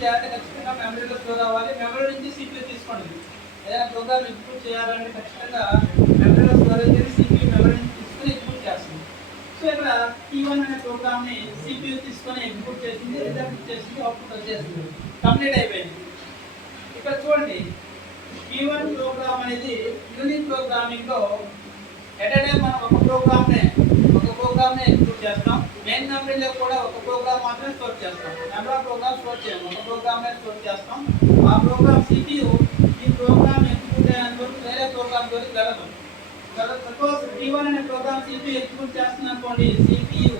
చేయాలంటే ఖచ్చితంగా మెమరీలో స్టోర్ అవ్వాలి. మెమరీ నుంచి CPU తీసుకోండి. ఏదైనా ప్రోగ్రామ్ ఎగ్జిక్యూట్ చేయాలంటే ఖచ్చితంగా మెమరీలో స్టోరేజ్ చేసి CPU మెమరీ నుంచి తీసుకుని ఎగ్జిక్యూట్ చేస్తుంది. సో సో ఇక్కడ T1 అనే ప్రోగ్రామ్ ని CPU తీసుకొని ఎగ్జిక్యూట్ చేసింది, రిజల్ట్ చేసింది, అవుట్పుట్ వచ్చేసింది, కంప్లీట్ అయిపోయింది. ఇక్కడ చూడండి, T1 ప్రోగ్రామ్ అనేది యూనిట్ ప్రోగ్రామింగ్ లో ఎట్ ఏ టైం మనం ఒక ప్రోగ్రామ్ ని ఎగ్జిక్యూట్ చేస్తాం. మెయిన్ మెమరీలో కూడా ఒక ప్రోగ్రామ్ మాత్రమే స్టోర్ చేస్తాం. నెంబర్ ఆఫ్ ప్రోగ్రామ్ స్టోర్ చేయము, ఒక ప్రోగ్రామ్ స్టోర్ చేస్తాం. ఆ ప్రోగ్రామ్ CPU ఈ ప్రోగ్రామ్ ఎగ్జిక్యూట్ అయ్యేంత వరకు వేరే ప్రోగ్రామ్ జోలికి వెళ్ళదు. సపోజ్ T1 అనే ప్రోగ్రామ్ CPU ఎగ్జిక్యూట్ చేస్తుంది అనుకోండి, CPU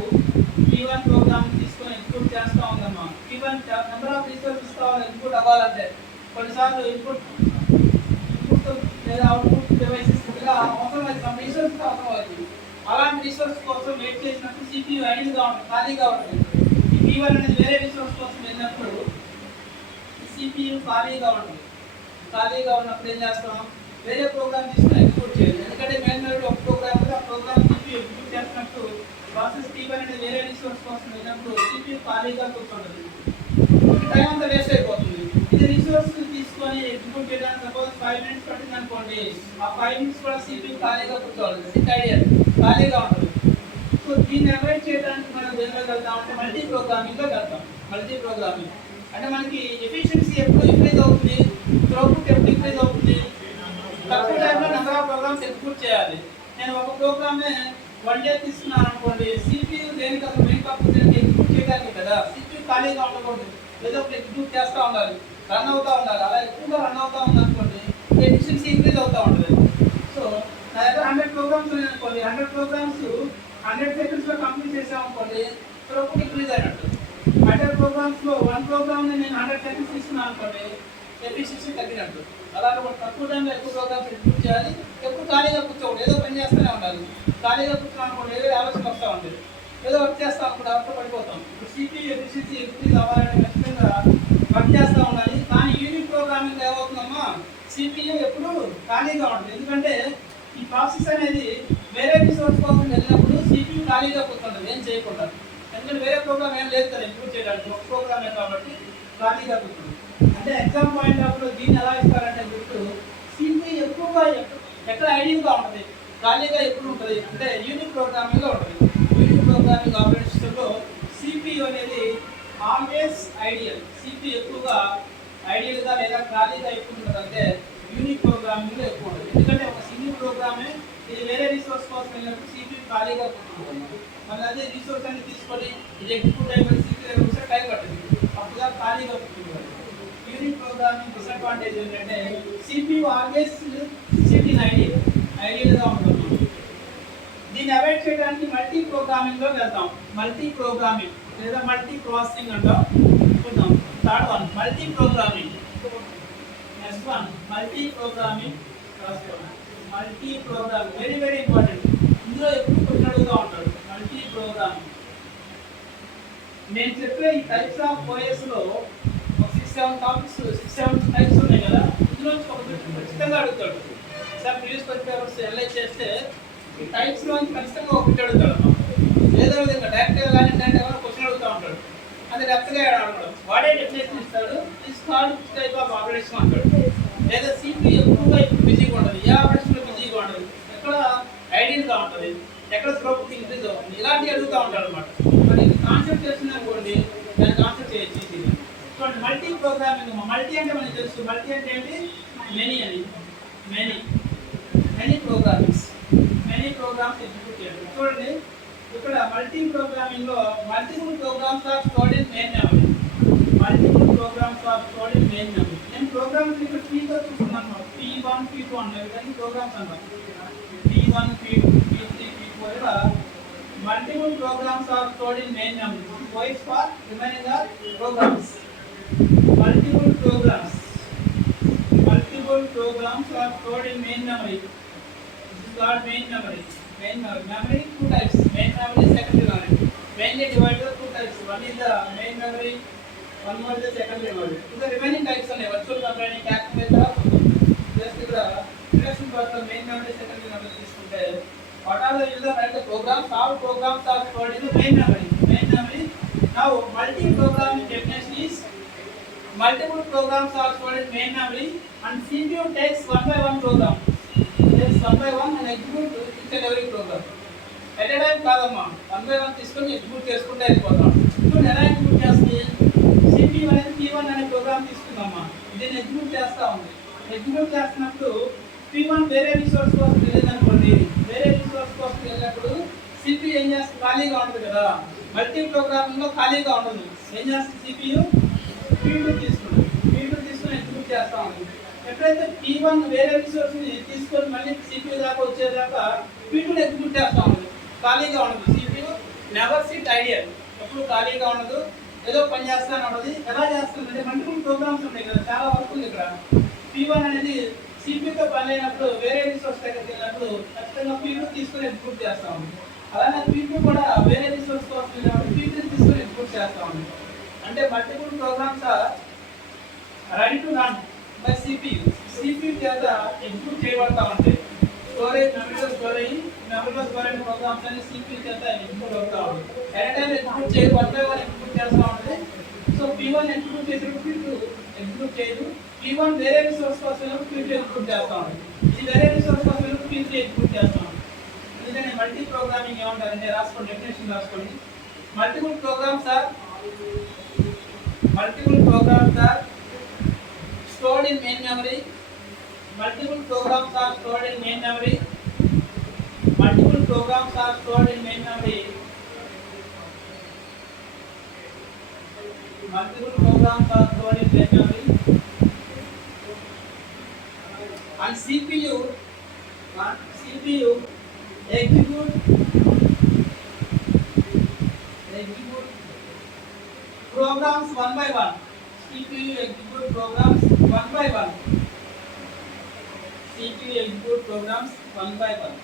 T1 ప్రోగ్రామ్ తీసుకొని ఎగ్జిక్యూట్ చేస్తా ఉందమ్మా. T1 నెంబర్ ఆఫ్ రిసోర్సెస్ కావాలి ఎగ్జిక్యూట్ అవ్వాలంటే. కొన్నిసార్లు ఇన్పుట్ లేదా అవుట్పుట్ డివైసెస్ ఇలా అవసరమైతే సమ్ రిసోర్స్ అవసరం అవుతుంది. అలాంటి రిసోర్స్ కోసం వెయిట్ చేసినప్పుడు CPU ఐడిల్గా ఉంటుంది, ఖాళీగా ఉంటుంది. ఈ T1 అనేది వేరే రిసోర్స్ కోసం వెళ్ళినప్పుడు CPU ఖాళీగా ఉంటుంది. ఖాళీగా ఉన్నప్పుడు ఏం చేస్తాం, వేరే ప్రోగ్రామ్ తీసుకుని ఎగ్జిక్యూట్ చేయాలి. ఎందుకంటే మెయిన్ మెమరీ ఒక ప్రోగ్రామ్ ఉంది, ఆ ప్రోగ్రామ్ CPU ఎగ్జిక్యూట్ చేస్తున్నట్టు ప్రాసెస్ T1 అనేది వేరే రిసోర్స్ కోసం వెళ్ళినప్పుడు CPU ఖాళీగా కూర్చుంటుంది, టైం అంతా వేస్ట్ అయిపోతుంది. ఇది రిసోర్స్ తీసుకొని ఎగ్జిక్యూట్ చేయడానికి సపోజ్ 5 minutes పట్టింది అనుకోండి, ఆ 5 minutes కూడా CPU ఖాళీగా కూర్చోవాలి, సిట్ ఐడియల్ ఖాళీగా ఉంటుంది. సో దీన్ని అవాయిడ్ చేయడానికి మనం దేనిలో వెళ్తాం అంటే మల్టీ ప్రోగ్రామింగ్లో వెళ్తాం. మల్టీ ప్రోగ్రామింగ్ అంటే మనకి ఎఫిషియన్సీ ఎప్పుడు ఇంక్రీజ్ అవుతుంది, థ్రూపుట్ ఎప్పుడు ఇంక్రీజ్ అవుతుంది, తక్కువ టైంలో నెంబర్ ఆఫ్ ప్రోగ్రామ్స్ ఎగ్జిక్యూట్ చేయాలి. నేను ఒక ప్రోగ్రామే 1 day తీసుకున్నాను అనుకోండి, CPU దేనికి అసలు మెయిన్ పర్పస్ ఏంటి, ఎగ్జిక్యూట్ చేయడానికి కదా. CPU ఖాళీగా ఉండకూడదు, ఏదో ఒకటి ఎగ్జిక్యూట్ చేస్తూ ఉండాలి, రన్ అవుతూ ఉండాలి. అలా ఎక్కువగా రన్ అవుతూ ఉంది అనుకోండి, ఎఫిషియన్సీ ఇంక్రీజ్ అవుతూ ఉంటుంది. సో నా దగ్గర 100 ప్రోగ్రామ్స్ ఉన్నాయి అనుకోండి, 100 ప్రోగ్రామ్స్ 100 seconds కంప్లీట్ చేసామనుకోండి, థ్రూపుట్ ఇంక్రీజ్ అయినట్టు. 100 ప్రోగ్రామ్స్లో 1 ప్రోగ్రామ్ని నేను 100 seconds తీసుకున్నాను అనుకోండి, ఎఫిషియన్సీ తగ్గినట్టు. అలాగే తక్కువ టైంలో ఎక్కువ ప్రోగ్రామ్స్ ఎగ్జిక్యూట్ చేయాలి. ఎక్కువ ఖాళీగా కూర్చోకూడదు, ఏదో పని చేస్తూనే ఉండాలి. ఖాళీగా కూర్చున్నాం అనుకోండి, ఏదో ఆలోచన వస్తూ ఉంటుంది, ఏదో వర్క్ చేస్తాం అనుకోండి, అప్పుడు పడిపోతాం. ఇప్పుడు CPU ఎఫిషియన్సీ ఇంక్రీజ్ అవ్వాలంటే ఖచ్చితంగా వర్క్ చేస్తూ ఉండాలి. కానీ యూనిట్ ప్రోగ్రామింగ్ ఏమవుతుందమ్మా, CPU ఎప్పుడు ఖాళీగా ఉంటుంది. ఎందుకంటే ఈ ప్రాసెస్ అనేది వేరే రిసోర్స్ కోసం వెళ్ళినప్పుడు CPU ఖాళీగా కూర్చుంటుంది, ఏం చేయకుండా. ఎందుకంటే వేరే ప్రోగ్రామ్ ఏం లేదు కదా ఇంప్రూవ్ చేయడానికి, ఒక ప్రోగ్రామే కాబట్టి ఖాళీగా కూర్చుంటుంది. అంటే ఎగ్జామ్ పాయింట్ ఆఫ్ లో దీన్ని ఎలా ఇస్తారంటే గుర్తు, CPU ఎక్కువగా ఎక్కడ ఐడియల్గా ఉంటుంది, ఖాళీగా ఎప్పుడు ఉంటుంది అంటే యూనిట్ ప్రోగ్రామింగ్లో ఉంటుంది. యూనిట్ ప్రోగ్రామింగ్ ఆపరేషన్స్లో CPU అనేది ఆల్వేస్ ఐడియల్. CPU ఎక్కువగా ఐడియల్గా లేదా ఖాళీగా ఎక్కువ ఉంటుంది అంటే యూనిట్ ప్రోగ్రామింగ్లో ఎక్కువ ఉంటుంది. ఎందుకంటే ఒక సింగిల్ ప్రోగ్రామే ఇది వేరే రిసోర్స్ కోసం వెళ్ళినప్పుడు CPU ఖాళీగా కూర్చుంటుంది. మళ్ళీ అదే రిసోర్స్ అన్ని తీసుకొని ఇది ఎగ్జిక్యూట్ అయిపోయి CPU ఒకసారి టైం పట్టింది, అప్పుడుగా ఖాళీగా కూర్చుంటుంది. యూనిట్ ప్రోగ్రామింగ్ డిసడ్వాంటేజ్ ఏంటంటే CPU ఆల్వేస్ సిట్ ఇన్ ఐడియల్గా ఉంటుంది. దీన్ని అవాయిడ్ చేయడానికి మల్టీ ప్రోగ్రామింగ్లో వెళ్తాం. మల్టీ ప్రోగ్రామింగ్ లేదా మల్టీ ప్రాసెసింగ్ అంటాం. చూద్దాం, third one multi programming. Next one multi programming. Multi programming very very important. ఇందులో ఎప్పుడు క్వశ్చన్ అడుగుతూ ఉంటాడు. మల్టీ ప్రోగ్రామింగ్ నేను చెప్పే ఈ టైప్స్ ఆఫ్ ఓఎస్లో ఒక 6-7 టాపిక్స్ 6-7 టైప్స్ ఉన్నాయి కదా, ఇందులో ఒక ఖచ్చితంగా అడుగుతాడు. సార్ ప్రీవియస్ పేపర్స్ ఎనలైజ్ చేస్తే ఈ టైప్స్లో ఖచ్చితంగా ఒకటి అడుగుతాడు. ఏదో విధంగా డైరెక్ట్గా కానీ డైరెక్ట్గా క్వశ్చన్ అడుగుతూ ఉంటాడు. అది డెప్త్గా అడగడం, వాడే డెఫినేషన్ ఇస్తాడు. This called type of operation అంటాడు. లేదా CPU ఎక్కువగా ఇప్పుడు బిజీగా ఉంటుంది, ఏ ఆపరేషన్లో బిజీగా ఉంటుంది, ఎక్కడ ఐడియల్గా ఉంటుంది, ఎక్కడ థ్రూపుట్ ఇంక్రీజ్ అవుతుంది, ఇలాంటివి అడుగుతూ ఉంటాడు అనమాట. మరి కాన్సెప్ట్ చేస్తుంది అనుకోండి, దాన్ని కాన్సెప్ట్ చేయొచ్చు ఈజీగా. చూడండి మల్టీ ప్రోగ్రామింగ్. మల్టీ అంటే మనకి తెలుసు, మల్టీ అంటే ఏంటి, మెనీ అని. మెనీ ప్రోగ్రామింగ్స్ ఎగ్జిక్యూట్ చేయాలి. చూడండి ఇక్కడ మల్టీ ప్రోగ్రామింగ్ లో multiple programs are stored in main memory. Multiple programs are stored in main memory. నేను ప్రోగ్రామ్స్ ఇక్కడ P-తో చూస్తున్నాను, P1 P2 అన్నారు, ఇవన్నీ ప్రోగ్రామ్స్ అన్నారు. P1 P2 P3 P4 ఇలా multiple programs are stored in main memory. Voice for remaining are programs. Multiple programs are stored in main memory. This is called main memory. Memory two types, main memory, secondary memory. Mainly divided two types. One is the main memory, one more is the secondary memory. So the remaining types are virtual memory, calculator. Just the introduction for the main memory, secondary memory తీసుకుంటే what are the user write the programs? All programs are stored in the main memory. Now multi-programming definition is multiple programs are stored in main memory and CPU takes one by one program. Takes one by one and execute each and every program. At a time కాదమ్మా, 1 by 1 తీసుకొని execute చేసుకుంటే వెళ్ళిపోతాం. చూడండి ఎలా execute చేస్తుంది. CPU అనేది P1 అనే programme తీసుకుందమ్మా, దీన్ని ఎగ్జిక్యూట్ చేస్తూ ఉంది. ఎగ్జిక్యూట్ చేస్తున్నప్పుడు P1 వేరే రిసోర్స్ కోసం వెళ్ళిందనుకోండి, వేరే రిసోర్స్ కోసం వెళ్ళినప్పుడు CPU ఏం చేస్తుంది, ఖాళీగా ఉంటుంది కదా, మల్టీ ప్రోగ్రామింగ్లో ఖాళీగా ఉండదు. ఏం చేస్తుంది, CPU P2 తీసుకుంటుంది, P2 తీసుకుని ఎగ్జిక్యూట్ చేస్తూ ఉంది. ఎప్పుడైతే P1 వేరే రిసోర్స్ని తీసుకొని మళ్ళీ CPU దాకా వచ్చేదాకా P2 ఎగ్జిక్యూట్ చేస్తూ ఉంది, ఖాళీగా ఉండదు. CPU నెవర్ సిట్ ఐడియల్, ఎప్పుడు ఖాళీగా ఉండదు, ఏదో పని చేస్తానే ఉండదు. ఎలా చేస్తుందంటే మల్టిపుల్ ప్రోగ్రామ్స్ ఉన్నాయి కదా, చాలా వర్క్ ఉంది ఇక్కడ. P1 అనేది CPUతో పని అయినప్పుడు వేరే రిసోర్స్ దగ్గరికి వెళ్ళినప్పుడు ఖచ్చితంగా P2 తీసుకొని ఎగ్జిక్యూట్ చేస్తూ ఉంది. అలానే P2 కూడా వేరే రిసోర్స్ కోసం వెళ్ళినప్పుడు P3 తీసుకొని ఎగ్జిక్యూట్ చేస్తూ ఉంది. అంటే multiple programs are ready to run by CPU చేత ఎగ్జిక్యూట్ చేయబడతా ఉంటాయి. స్టోరేజ్ మెమరీలో స్టోర్ అయ్యి మెమరీలో స్టోర్ అయిన ప్రోగ్రామ్స్ అన్ని CPU చేత ఎగ్జిక్యూట్ అవుతా ఉంటాయి. ఎట్ టైం ఎగ్జిక్యూట్ చేయదు, 1 by 1 ఎగ్జిక్యూట్ చేస్తూ ఉంటుంది. సో P1 ఎగ్జిక్యూట్ చేసినప్పుడు P2 ఎగ్జిక్యూట్ చేయదు. P1 వేరే రిసోర్స్ కోసం P2 ఎగ్జిక్యూట్ చేస్తూ ఉంటుంది. ఇది వేరే రిసోర్స్ కోసం P3 ఎగ్జిక్యూట్ చేస్తూ ఉంటుంది. అందుకని మల్టీ ప్రోగ్రామింగ్ ఏమంటారంటే, రాసుకోండి, డెఫినేషన్ రాసుకోండి. Multiple programs are stored in main memory. Multiple programs are stored in main memory. Multiple programs are stored in main memory. Multiple programs are stored in main memory. And CPU execute programs 1 by 1. CPU execute programs 1 by 1. CPU execute programs 1 by 1.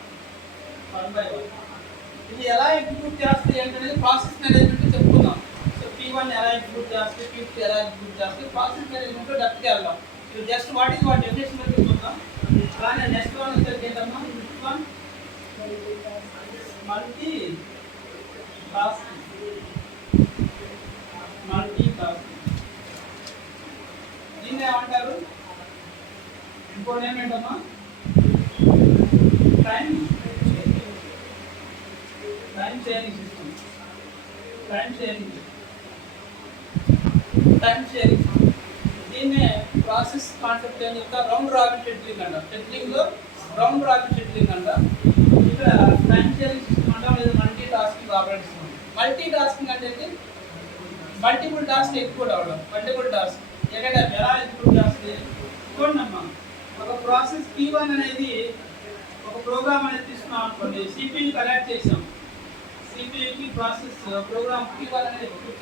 ఇది ఎలా execute చేస్తుంది అంటే process management చెప్పుకుందాం. So P1 ఎలా execute చేస్తుంది, P2 ఎలా execute చేస్తుంది, process management డెప్త్కి వెళ్దాం. ఇది జస్ట్ వాట్ డెఫినేషన్ చెప్పుకుందాం. అలానే నెక్స్ట్ వన్ వచ్చేసి ఏంటమ్మా, మల్టీ టాస్కింగ్. దీన్ని ఏమంటారు, ఇంకో నేమ్ ఏంటమ్మా, time sharing system. Time sharing దీన్నే ప్రాసెస్ కాన్సెప్ట్ ఏం చెప్తా, రౌండ్ రాబిన్ షెడ్యూలింగ్ అంట. షెడ్యూలింగ్లో రౌండ్ రాబిన్ షెడ్యూలింగ్ అంట. ఇక్కడ టైం షేరింగ్ సిస్టమ్ అంటాం, లేదా multi tasking operating system. Multi tasking అంటే మల్టిపుల్ టాస్క్ ఎగ్జిక్యూట్ అవ్వడం. మల్టిపుల్ టాస్క్ ఎక్కడ ఎలా ఎగ్జిక్యూట్ చేస్తుంది చూడమ్మా. ఒక ప్రాసెస్ P1 అనేది ఒక ప్రోగ్రామ్ అనేది తీసుకున్నాం అనుకోండి, CPU కనెక్ట్ చేసాం, CPUకి ప్రాసెస్ ప్రోగ్రామ్ P1 అనేది ఎగ్జిక్యూట్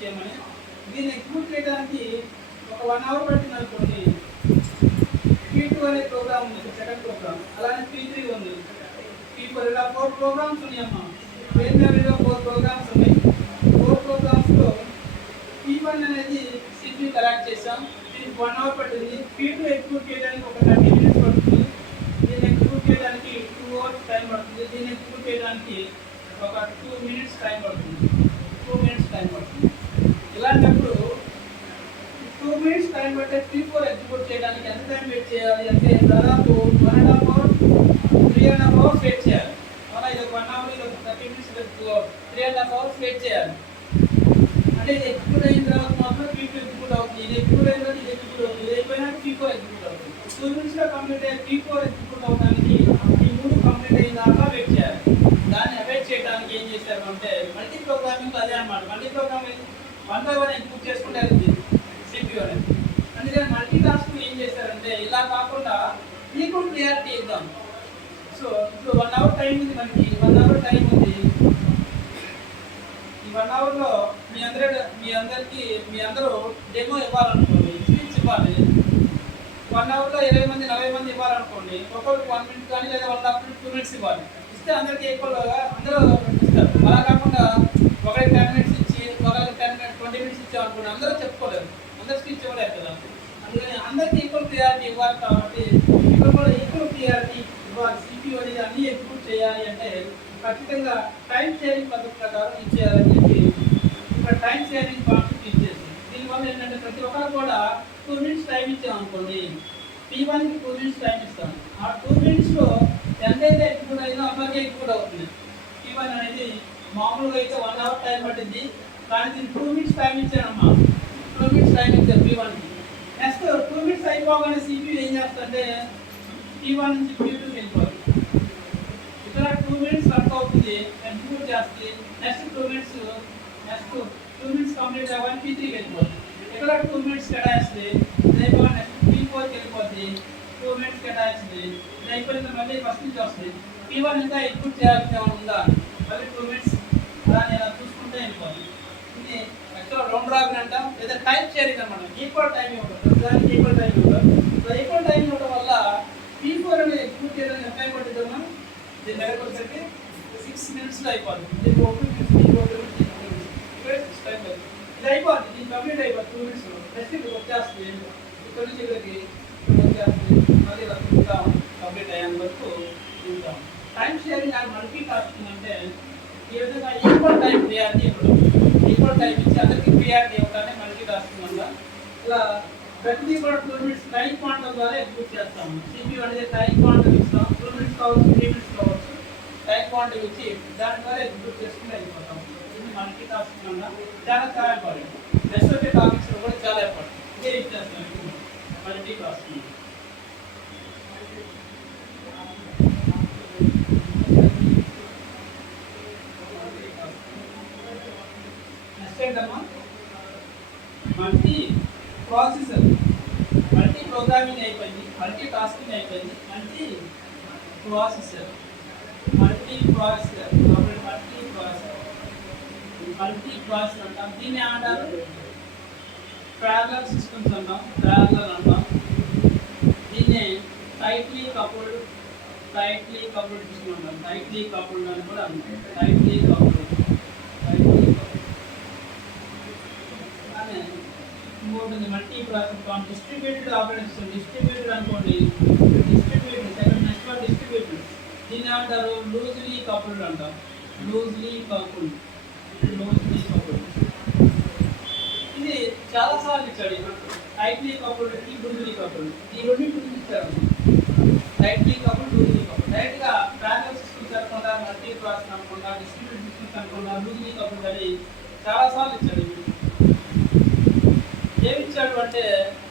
చేయమని. దీన్ని ఎగ్జిక్యూట్ చేయడానికి ఒక 1 hour పట్టింది అనుకోండి. P2 అనే ప్రోగ్రామ్ ఉంది, సెకండ్ ప్రోగ్రామ్. అలానే P3 ఉంది, P4, ఇలా 4 ప్రోగ్రామ్స్ ఉన్నాయమ్మా. మెయిన్ మెమరీలో 4 ప్రోగ్రామ్స్ ఉన్నాయి. 4 ప్రోగ్రామ్స్లో P1 అనేది CPU కనెక్ట్ చేసాం, దీనికి 1 hour పట్టింది. P2 ఎగ్జిక్యూట్ చేయడానికి ఒక 30 minutes పడుతుంది. దీన్ని ఎగ్జిక్యూట్ చేయడానికి 2 hours టైం పడుతుంది. దీన్ని ఎగ్జిక్యూట్ చేయడానికి ఒక 2 minutes టైం పడుతుంది. ఇలాంటప్పుడు 2 minutes టైం పట్టే P4 ఎగ్జిక్యూట్ చేయడానికి ఎంత టైం వెయిట్ చేయాలి అంటే దాదాపు 1.5 hours 3.5 hours వెయిట్ చేయాలి. అలా ఇది 1 hour, ఇది 30 minutes, 3.5 hours వెయిట్ చేయాలి. అంటే ఇది ఎగ్జిక్యూట్ అయిన తర్వాత మాత్రం P2 ఎగ్జిక్యూట్ అవుతుంది. ఇది ఎగ్జిక్యూట్ అయిన తర్వాత ఇది ఎగ్జిక్యూట్ అవుతుంది. ఇది అయిపోయినా P4 ఎగ్జిక్యూట్ అవుతుంది. 2 minutes లో కంప్లీట్ అయ్యే P4 ఎగ్జిక్యూట్ అవడానికి ఈ 3 కంప్లీట్ అయిన దాకా వెయిట్ చేయాలి. దాన్ని అవాయిడ్ చేయడానికి ఏం చేశారు అంటే మల్టీ ప్రోగ్రామింగ్ అదే అన్నమాట. మల్టీ ప్రోగ్రామింగ్ 1 by 1 ఎగ్జిక్యూట్ చేసుకుంటే CPU అనేది. అందుకని మల్టీ టాస్క్ ఏం చేశారంటే ఇలా కాకుండా ఈక్వల్ ప్రియారిటీ ఇద్దాం. సో ఇప్పుడు 1 hour టైం ఉంది, మనకి 1 hour టైం ఉంది. ఈ 1 hourలో మీ అందరూ డెమో ఇవ్వాలనుకోండి, స్పీచ్ ఇవ్వాలి. 1 hourలో 20 మంది 40 మంది ఇవ్వాలనుకోండి, ఒక్కొక్కరికి 1 minute కానీ లేదా 1.5 minutes 2 minutes ఇవ్వాలి. ఇస్తే అందరికీ ఈక్వల్గా అందరూ ఇస్తారు. అలా కాకుండా ఒకరికి 10 minutes ఇచ్చి ఒకరికి 20 minutes ఇచ్చామనుకోండి, అందరూ చెప్పుకోలేరు, అందరూ స్పీచ్ ఇవ్వలేరు కదా. అందుకని అందరికీ ఈక్వల్ ప్రియారిటీ ఇవ్వాలి. కాబట్టి ఇక్కడ కూడా ఈక్వల్ ప్రియారిటీ ఇవ్వాలి. CPU అనేది అన్ని ఎగ్జిక్యూట్ చేయాలి అంటే ఖచ్చితంగా టైం షేరింగ్ పద్ధతి ప్రకారం ఇచ్చేయాలని చెప్పి ఇక్కడ టైం షేరింగ్ కాన్సెప్ట్ ఇచ్చేసి దీనివల్ల ఏంటంటే ప్రతి ఒక్కరు కూడా 2 minutes టైం ఇచ్చామనుకోండి, P1కి 2 minutes టైం ఇస్తాం. ఆ 2 minutesలో ఎంతైతే ఎగ్జిక్యూట్ అయిందో అందరికీ ఎగ్జిక్యూట్ అవుతుంది. మామూలుగా అయితే 1 అవర్ టైం పట్టింది, కానీ దీన్ని 2 మినిట్స్ టైం ఇచ్చానమ్మా. 2 మినిట్స్ టైం ఇచ్చారు P1 కి. నెక్స్ట్ 2 మినిట్స్ అయిపోగానే CPU ఏం చేస్తుందంటే P1 నుంచి P2 వెళ్ళిపోతుంది. ఇక్కడ 2 మినిట్స్ వర్క్ అవుతుంది, ఎగ్జిక్యూట్ చేస్తుంది. నెక్స్ట్ 2 మినిట్స్ కంప్లీట్ అవ్వాలి, P3కి వెళ్ళిపోతుంది. ఇక్కడ 2 మినిట్స్ కేటాయిస్తుంది, అయిపోయి నెక్స్ట్ P4కి వెళ్ళిపోతుంది. 2 మినిట్స్ కేటాయిస్తుంది, అయిపోయిన మళ్ళీ ఫస్ట్ నుంచి వస్తుంది. P1 ఇంకా ఎగ్జిక్యూట్ చేయాల్సిన ఉందా, మళ్ళీ 2 మినిట్స్ దాన్ని ఇలా చూసుకుంటే వెళ్ళిపోతుంది. ఇది యాక్చువల్ రౌండ్ రాబిన్ అంటాం, లేదా టైం షేరింగ్ అనమాట. ఈక్వల్ టైం ఇవ్వడం, దానికి ఈక్వల్ టైం ఇవ్వడం. ఈక్వల్ టైం ఇవ్వడం వల్ల P4 అనేది ఎగ్జిక్యూట్ చేయడానికి ఎంత టైం పట్టిద్దామా, దీని దగ్గరకు వచ్చేసరికి 6 మినిట్స్లో అయిపోతుంది. దీనికి 1 మినిట్స్ టైం పడుతుంది. ఇది అయిపోతుంది, దీన్ని కంప్లీట్ అయిపోతుంది 2 మినిట్స్లో. నెక్స్ట్ ఇక్కడ వచ్చేస్తుంది, ఇక్కడ నుంచి ఇక్కడికి వచ్చేస్తుంది, మళ్ళీ ఇలా తిరుగుతాం, కంప్లీట్ అయ్యేంత వరకు తిరుగుతాం. Time sharing and multi tasking అంటే ఈ విధంగా ఈక్వల్ టైం ప్రియారిటీ ఇవ్వడం, ఈక్వల్ టైం ఇచ్చి అందరికీ ప్రియారిటీ ఇవ్వడాన్ని మల్టీ టాస్కింగ్ వల్ల. ఇలా ప్రతిదీ కూడా 2 మినిట్స్ టైం క్వాంటమ్ ద్వారా ఎగ్జిక్యూట్ చేస్తాము. CPU అనేది టైం క్వాంటమ్ ఇస్తాం, 2 మినిట్స్ కావచ్చు, 3 మినిట్స్ కావచ్చు, టైం క్వాంటమ్ ఇచ్చి దాని ద్వారా ఎగ్జిక్యూట్ చేసుకుని వెళ్ళిపోతాం. ఇది మల్టీ టాస్కింగ్ వల్ల చాలా ఇంపార్టెంట్. నెక్స్ట్ వచ్చే టాపిక్స్ కూడా చాలా ఇంపార్టెంట్. ఇదే ఇచ్చేస్తాం మల్టీ టాస్కింగ్. నెక్స్ట్ ఏంటమ్మా, మల్టీ ప్రాసెసర్, మల్టీ ప్రోగ్రామింగ్ అయిపోయింది, మల్టీ టాస్కింగ్ అయిపోయింది, మల్టీ ప్రాసెసర్. మల్టీ ప్రాసెసర్ అంటాం. దీన్ని ఏమంటారు, ప్యారలల్ సిస్టమ్స్ అంటాం, ప్యారలల్ అంటాం. దీన్ని టైట్లీ కపుల్డ్ సిస్టమ్ అంటాం. టైట్లీ కపుల్డ్ అని కూడా అంటాం. Tightly coupled. ఇంకోటి multi processor, distributed operating system. Distributed అనుకోండి, డిస్ట్రిబ్యూటెడ్. దీన్ని ఏమంటారు, లూజ్లీ కపుల్డ్ అంటాం. Loosely coupled. ఇది చాలాసార్లు ఇచ్చాడు. టైట్లీ కపుల్డ్, లూజ్లీ కపుల్డ్, ఈ రెండింటి గురించి ఇచ్చారు. Tightly coupled, loosely coupled. డైరెక్ట్గా ప్యారలల్ సిస్టమ్స్ అనుకుంటా, మల్టీ ప్రాసెసర్ అనుకుంటా, డిస్ట్రిబ్యూటెడ్ సిస్టమ్స్ అనుకుంటా, లూజ్లీ కపుల్డ్ అని చాలాసార్లు ఇచ్చాడు. ఏమి ఇచ్చాడు అంటే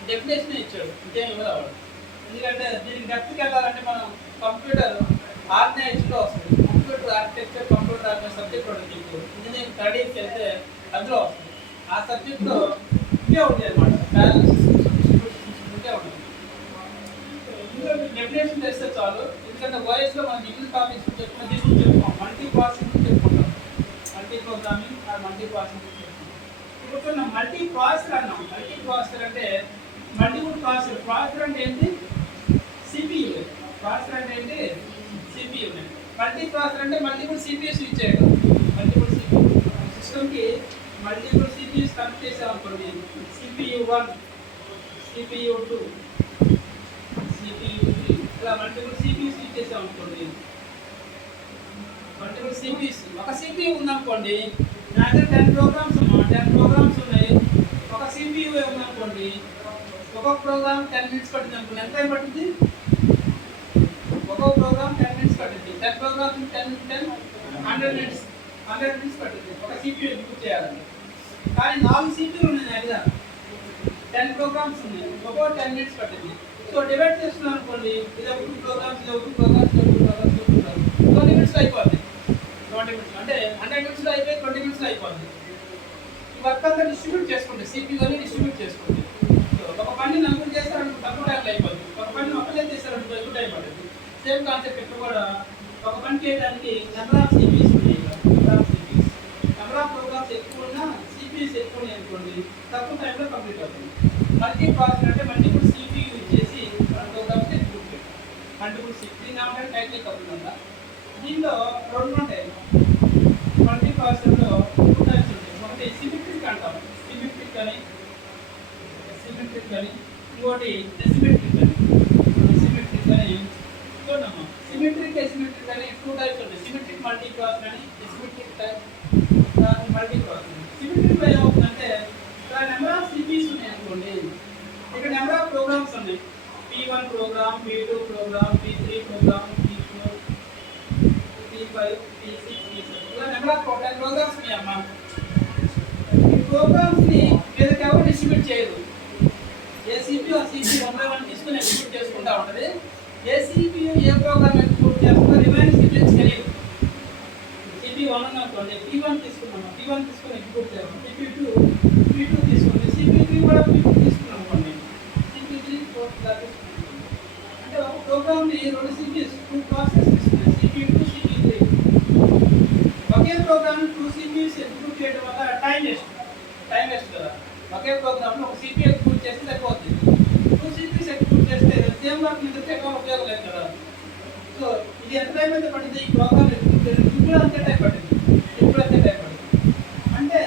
డెఫినేషన్ ఇచ్చాడు, ఇంకేం ఇవ్వలేవాడు. ఎందుకంటే దీనికి డెప్త్కి వెళ్ళాలంటే మనం కంప్యూటర్ ఆర్గనైజ్లో వస్తుంది. Computer architecture, computer organise subject ఉంటుంది. ఇంజనీరింగ్ స్టడీస్కి వెళ్తే అందులో వస్తుంది. ఆ సబ్జెక్ట్లో ఇదే ఉంటుంది అనమాట, ప్యారలల్ సిస్టమ్స్, డిస్ట్రిబ్యూటెడ్ సిస్టమ్స్ ఉంటే ఉంటుంది. ఇందులో డెఫినేషన్ చేస్తే చాలు. ఎందుకంటే వాయిస్లో మనం ఇంగ్లీష్ టాపిక్స్ చెప్పుకున్న దీని గురించి చెప్పుకోం, మల్టీ ప్రాసెసింగ్ చెప్పుకుంటాం. మల్టీ ప్రోగ్రామింగ్ ఆ మల్టీ ప్రాసెసింగ్. ఇప్పుడు మల్టీ ప్రాసెసర్ అన్నాం. మల్టీ ప్రాసెసర్ అంటే మల్టిపుల్ ప్రాసెసర్. ప్రాసెసర్ అంటే ఏంటి, CPU. ప్రాసెసర్ అంటే ఏంటి, CPU. మల్టీ ప్రాసెసర్ అంటే మల్టిపుల్ CPUs ఇచ్చేయడం. మల్టిపుల్ CPU సిస్టమ్కి మల్టిపుల్ CPUs కనెక్ట్ చేసామనుకోండి, CPU1, CPU2, CPU3, ఇలా మల్టిపుల్ CPUs ఇచ్చేసామనుకోండి. మల్టిపుల్ CPUs, ఒక CPU ఉందనుకోండి, నా దగ్గర 10 ప్రోగ్రామ్స్ ఉన్నాయి. ఒక CPU ఉందనుకోండి, ఒక్కొక్క ప్రోగ్రామ్ 10 మినిట్స్ పట్టింది అనుకోండి. ఎంత టైం పట్టింది, ఒక్కొక్క ప్రోగ్రామ్ 10 మినిట్స్ పట్టింది. 10 ప్రోగ్రామ్స్ 100 మినిట్స్ పట్టింది ఒక CPU ఎగ్జిక్యూట్ చేయాలని. కానీ 4 CPUలు ఉన్నాయి అడిగా, 10 ప్రోగ్రామ్స్ ఉన్నాయి, ఒక్కొక్క 10 మినిట్స్ పట్టింది. సో డివైడ్ చేస్తున్నాం అనుకోండి, ఇది ఒక 2 ప్రోగ్రామ్స్, ఇది ఒక 2 ప్రోగ్రామ్స్, 20 మినిట్స్లో అయిపోద్ది. 20 మినిట్స్ అంటే 100 మినిట్స్లో అయిపోయి 20 మినిట్స్లో అయిపోద్ది. ఈ వర్క్ అంతా డిస్ట్రిబ్యూట్ చేసుకోండి, CPU అని డిస్ట్రిబ్యూట్ చేసుకోండి. ఒక పని నలుగురు చేస్తారనుకో తక్కువ టైంలో అయిపోద్ది, ఒక పని ఒకటే చేస్తారనుకో ఎక్కువ టైం పడుతుంది. సేమ్ కాన్సెప్ట్ ఇక్కడ కూడా ఒక పని చేయడానికి నెంబర్ ఆఫ్ CPUs ఉన్నాయి. నెంబర్ ఆఫ్ ప్రోగ్రామ్స్ ఎక్కువ ఉన్నా, CPUs ఎక్కువ ఉన్నాయి అనుకోండి, తక్కువ టైంలో కంప్లీట్ అవుతుంది. మల్టీ ప్రాసెసర్ అంటే మల్టిపుల్ CPU ఇచ్చేసి ప్రోగ్రామ్స్ ఎగ్జిక్యూట్ చేయాలి. మల్టిపుల్ CPU దీని ఏమంటే టైట్లీ కపుల్డ్ అంట. దీనిలో 2 ఉంటాయి. మల్టీ ప్రాసెసర్లో 2 టైప్స్ ఉంటాయి. ఒకటి సిమెట్రిక్ అంటాం, సిమెట్రిక్ అని, ఇంకోటి ఎసిమెట్రిక్ అని. చూడమ్మా, సిమెట్రిక్ ఎసిమెట్రిక్ అని 2 టైప్స్ ఉంటాయి. సిమెట్రిక్ మల్టీ ప్రాసెసర్ అని, ఎసిమెట్రిక్ టైప్ మల్టీ ప్రాసెసర్. సిమెట్రిక్లో ఏమవుతుందంటే ఇక్కడ నెంబర్ ఆఫ్ CPUs ఉన్నాయి అనుకోండి, ఇక్కడ నెంబర్ ఆఫ్ ప్రోగ్రామ్స్ ఉన్నాయి. P1 programme, P2 programme, P3 programme, P4, P5, P6, P7 ఇలా నెంబర్ ఆఫ్ 10 ప్రోగ్రామ్స్ ఉన్నాయమ్మా. ఈ ప్రోగ్రామ్స్ని వీళ్ళకి ఎవరు డిస్ట్రిబ్యూట్ చేయరు. ఏ సిపియు ఆ సిపియు 1 by 1 తీసుకుని ఎగ్జిక్యూట్ చేసుకుంటా ఉంటుంది. ఏ సిపియు ఏ ప్రోగ్రామ్ ఎగ్జిక్యూట్ చేస్తుందో రిమైనింగ్ సిపియూస్ తెలియదు. సిపియు 1 అనుకోండి, P1 తీసుకున్నాము, P1 తీసుకుని ఎగ్జిక్యూట్ చేస్తాం. సిపియు 2 P2 తీసుకుంది, సిపియు 3 కూడా P2 తీసుకున్నాం అనుకోండి, సిపియు 3 4 ఇలా తీసుకున్నాం. అంటే ఒక ప్రోగ్రామ్ని 2 సిపియూస్ 2 ప్రాసెస్ తీసుకున్నాయి, సిపియు 2 సిపియు 3. ఒకే ప్రోగ్రామ్ 2 సిపియూస్ ఎగ్జిక్యూట్ చేయడం వల్ల టైం వేస్ట్ కదా. ఒకే ప్రోగ్రామ్ లో ఒక సిపియు ఎగ్జిక్యూట్ చేస్తే సరిపోతుంది. 2 సిపియూస్ ఎగ్జిక్యూట్ చేస్తే సేమ్ వర్క్ మీద ఎక్కువ ఉపయోగం లేదు కదా. సో ఇది ఎంత టైం అయితే పడుతుంది ఈ ప్రోగ్రామ్ ఎగ్జిక్యూట్ చేయడం, ఇప్పుడు అంతే టైం పడుతుంది, ఇప్పుడు అంతే టైం పడుతుంది. అంటే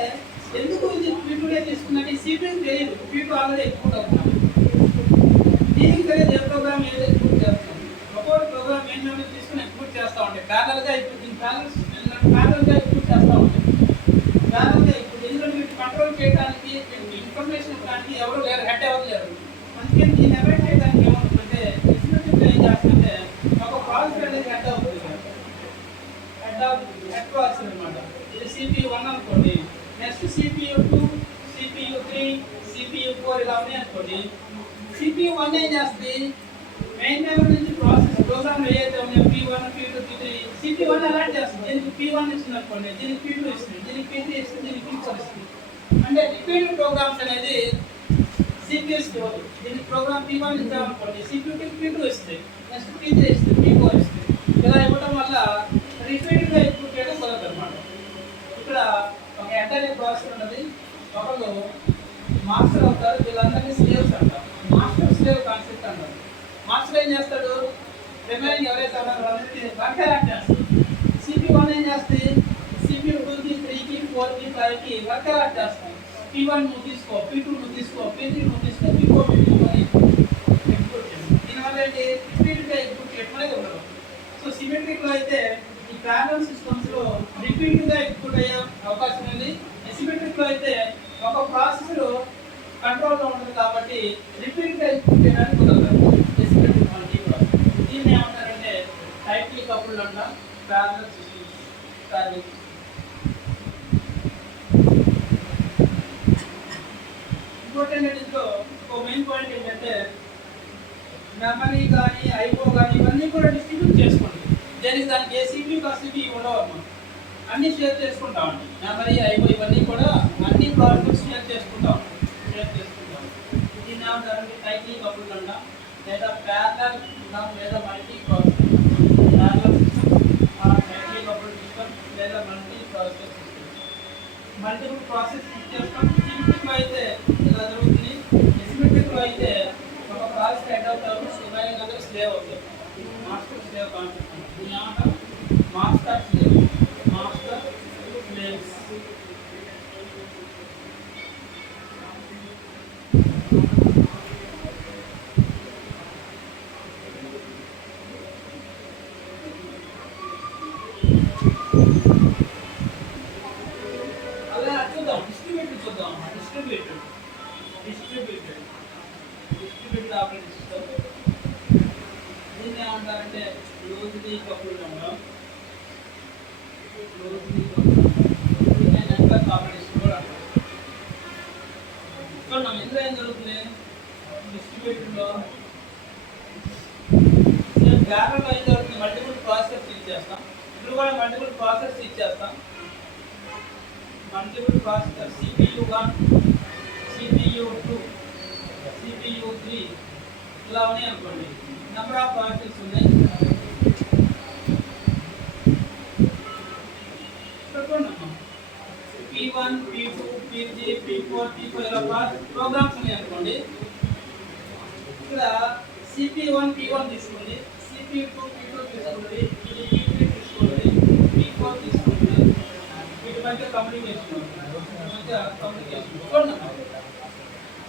ఎందుకు ఇది P2 తీసుకున్నట్టు సిపియు తెలియదు, P2 ఆల్రెడీ ఎగ్జిక్యూట్ అవుతుంది. దీనికి తెలియదు ఏ ప్రోగ్రామ్ ఏది ఎగ్జిక్యూట్ చేస్తుంది. ఒక్కొక్క ప్రోగ్రామ్ మెయిన్ మెమరీ తీసుకుని ఎగ్జిక్యూట్ చేస్తూ ఉంటాయి. ప్యారల్గా ఇప్పుడు దీని ప్యారల్గా ఎగ్జిక్యూట్ చేస్తూ ఉంటాయి. ప్యారల్గా ఇప్పుడు ఎందుకంటే వీటి కంట్రోల్ చేయడానికి ఇన్ఫర్మేషన్ ఇవ్వడానికి ఎవరు లేరు, హెడ్ ఎవరు లేరు. అందుకని దీన్ని అవాయిడ్ చేయడానికి ఏమవుతుందంటే ఎస్టిమేటివ్ ఏం చేస్తుంటే ఒక ప్రాసెస్ అనేది హెడ్ అవుతుంది, హెడ్ ప్రాసెస్ అనమాట. ఇది సిపియు 1 అనుకోండి, నెక్స్ట్ సిపియు 2 సిపియు 3 సిపియు 4 ఇలా ఉన్నాయి అనుకోండి. సిపియు 1 ఏం చేస్తుంది, మెయిన్ మెమరీ నుంచి ప్రాసెస్ ప్రోగ్రామ్ ఏదైతే ఉన్నాయో P1 P2 P3 CPU 1 allot చేస్తుంది. దీనికి P1 ఇస్తుంది అనుకోండి, దీనికి P2 ఇస్తుంది, దీనికి P3 ఇస్తుంది, దీనికి P4 ఇస్తుంది. అంటే రిపీటెడ్ ప్రోగ్రామ్స్ అనేది సిపియూస్కి ఇవ్వదు. దీనికి ప్రోగ్రామ్ P1 ఇచ్చామనుకోండి, సిపియూకి P2 ఇస్తుంది, నెక్స్ట్ P3 ఇస్తుంది, P4 ఇస్తుంది. ఇలా ఇవ్వడం వల్ల రిపీటెడ్గా ఎగ్జిక్యూట్ చేయడం కుదరదు అనమాట. ఇక్కడ ఒక ఎంటైర్ ప్రాసెస్ ఉన్నది, ఒకళ్ళు మాస్టర్ అవుతారు, వీళ్ళందరినీ స్లేవ్స్ అంటారు. మాస్టర్ స్లేవ్ కాన్సెప్ట్ అంటారు. మాస్టర్ ఏం చేస్తాడు, రిమైనింగ్ ఎవరైతే ఉన్నారో వాళ్ళందరికీ వర్క్ అలాట్ చేస్తాడు. సిపియు 1 ఏం చేస్తుంది, సిపియు 2కి 3కి 4కి 5కి వర్క్ అలాట్ చేస్తాం. P1 నువ్వు తీసుకో, P2 నువ్వు తీసుకో, P3 నువ్వు తీసుకో, P4 నువ్వు తీసుకొని ఎగ్జిక్యూట్ చేయాలి. దీనివల్ల ఏంటి, రిపీట్గా ఎగ్జిక్యూట్ చేయడం అనేది ఉండదు. సో సిమెట్రిక్లో అయితే ఈ ప్యారలల్ సిస్టమ్స్లో రిపీట్గా ఎగ్జిక్యూట్ అయ్యే అవకాశం ఉంది. సిమెట్రిక్లో అయితే ఒక ప్రాసెసర్ కంట్రోల్లో ఉంటుంది కాబట్టి రిపీట్గా ఎగ్జిక్యూట్ చేయడానికి కుదరదు. సిమెట్రిక్ మల్టీ ప్రాసెస్ దీన్ని ఏమంటారంటే టైట్లీ కపుల్డ్ అంటాం, ప్యారలల్ సిస్టమ్స్. ఇంపార్టెంట్ ఇందులో ఒక మెయిన్ పాయింట్ ఏంటంటే మెమరీ కానీ ఐఓ కానీ ఇవన్నీ కూడా డిస్ట్రిబ్యూట్ చేసుకోండి. దానికి ఏ సిపియు ఆ సిపియు ఉండవు అన్నమాట, అన్నీ షేర్ చేసుకుంటామండి. మెమరీ ఐఓ ఇవన్నీ కూడా అన్ని ప్రాసెస్ షేర్ చేసుకుంటాం. దీన్ని ఏమంటారంటే టైట్లీ కపుల్డ్ అంటాం, లేదా ప్యారలల్ అంటాం, లేదా multi process. Parallel system, tightly coupled system, లేదా multi process system. Multiple process చేస్తాం. సిమెట్రిక్లో అయితే ఇలా జరుగుతుంది. ఎసిమెట్రిక్లో అయితే ఒక ప్రాసెస్ హెడ్ అవుతారు, రిమైనింగ్ అందరూ స్లేవ్ అవుతారు. మాస్టర్ స్లేవ్ కాన్సెప్ట్ దీన్ని ఏమంటారు, master slave, master slaves. Distributed operating system దీన్ని ఏమంటారంటే క్లోజ్లీ కపుల్డ్ అంటాం, closely coupled network operating system కూడా అంటాం. చూడండి ఇందులో ఏం జరుగుతుంది, డిస్ట్రిబ్యూటెడ్లో ప్యారలల్ ఏం జరుగుతుంది, మల్టిపుల్ ప్రాసెస్ ఇచ్చేస్తాం. ఇప్పుడు కూడా మల్టిపుల్ ప్రాసెస్ ఇచ్చేస్తాం. Multiple processor CPU 1 CPU 2 CPU 3 ఇలా ఉన్నాయి అనుకోండి. నెంబర్ ఆఫ్ ప్రాసెసర్స్ ఉన్నాయి. P1 P2 P3 P4 P5 ఇలా ప్రోగ్రామ్స్ ఉన్నాయి అనుకోండి. ఇక్కడ CPU1 P1 తీసుకుంది, CPU2 P2 తీసుకుంది, P3 తీసుకుంది, P4 తీసుకుంది. వీటి మధ్య కమ్యూనికేషన్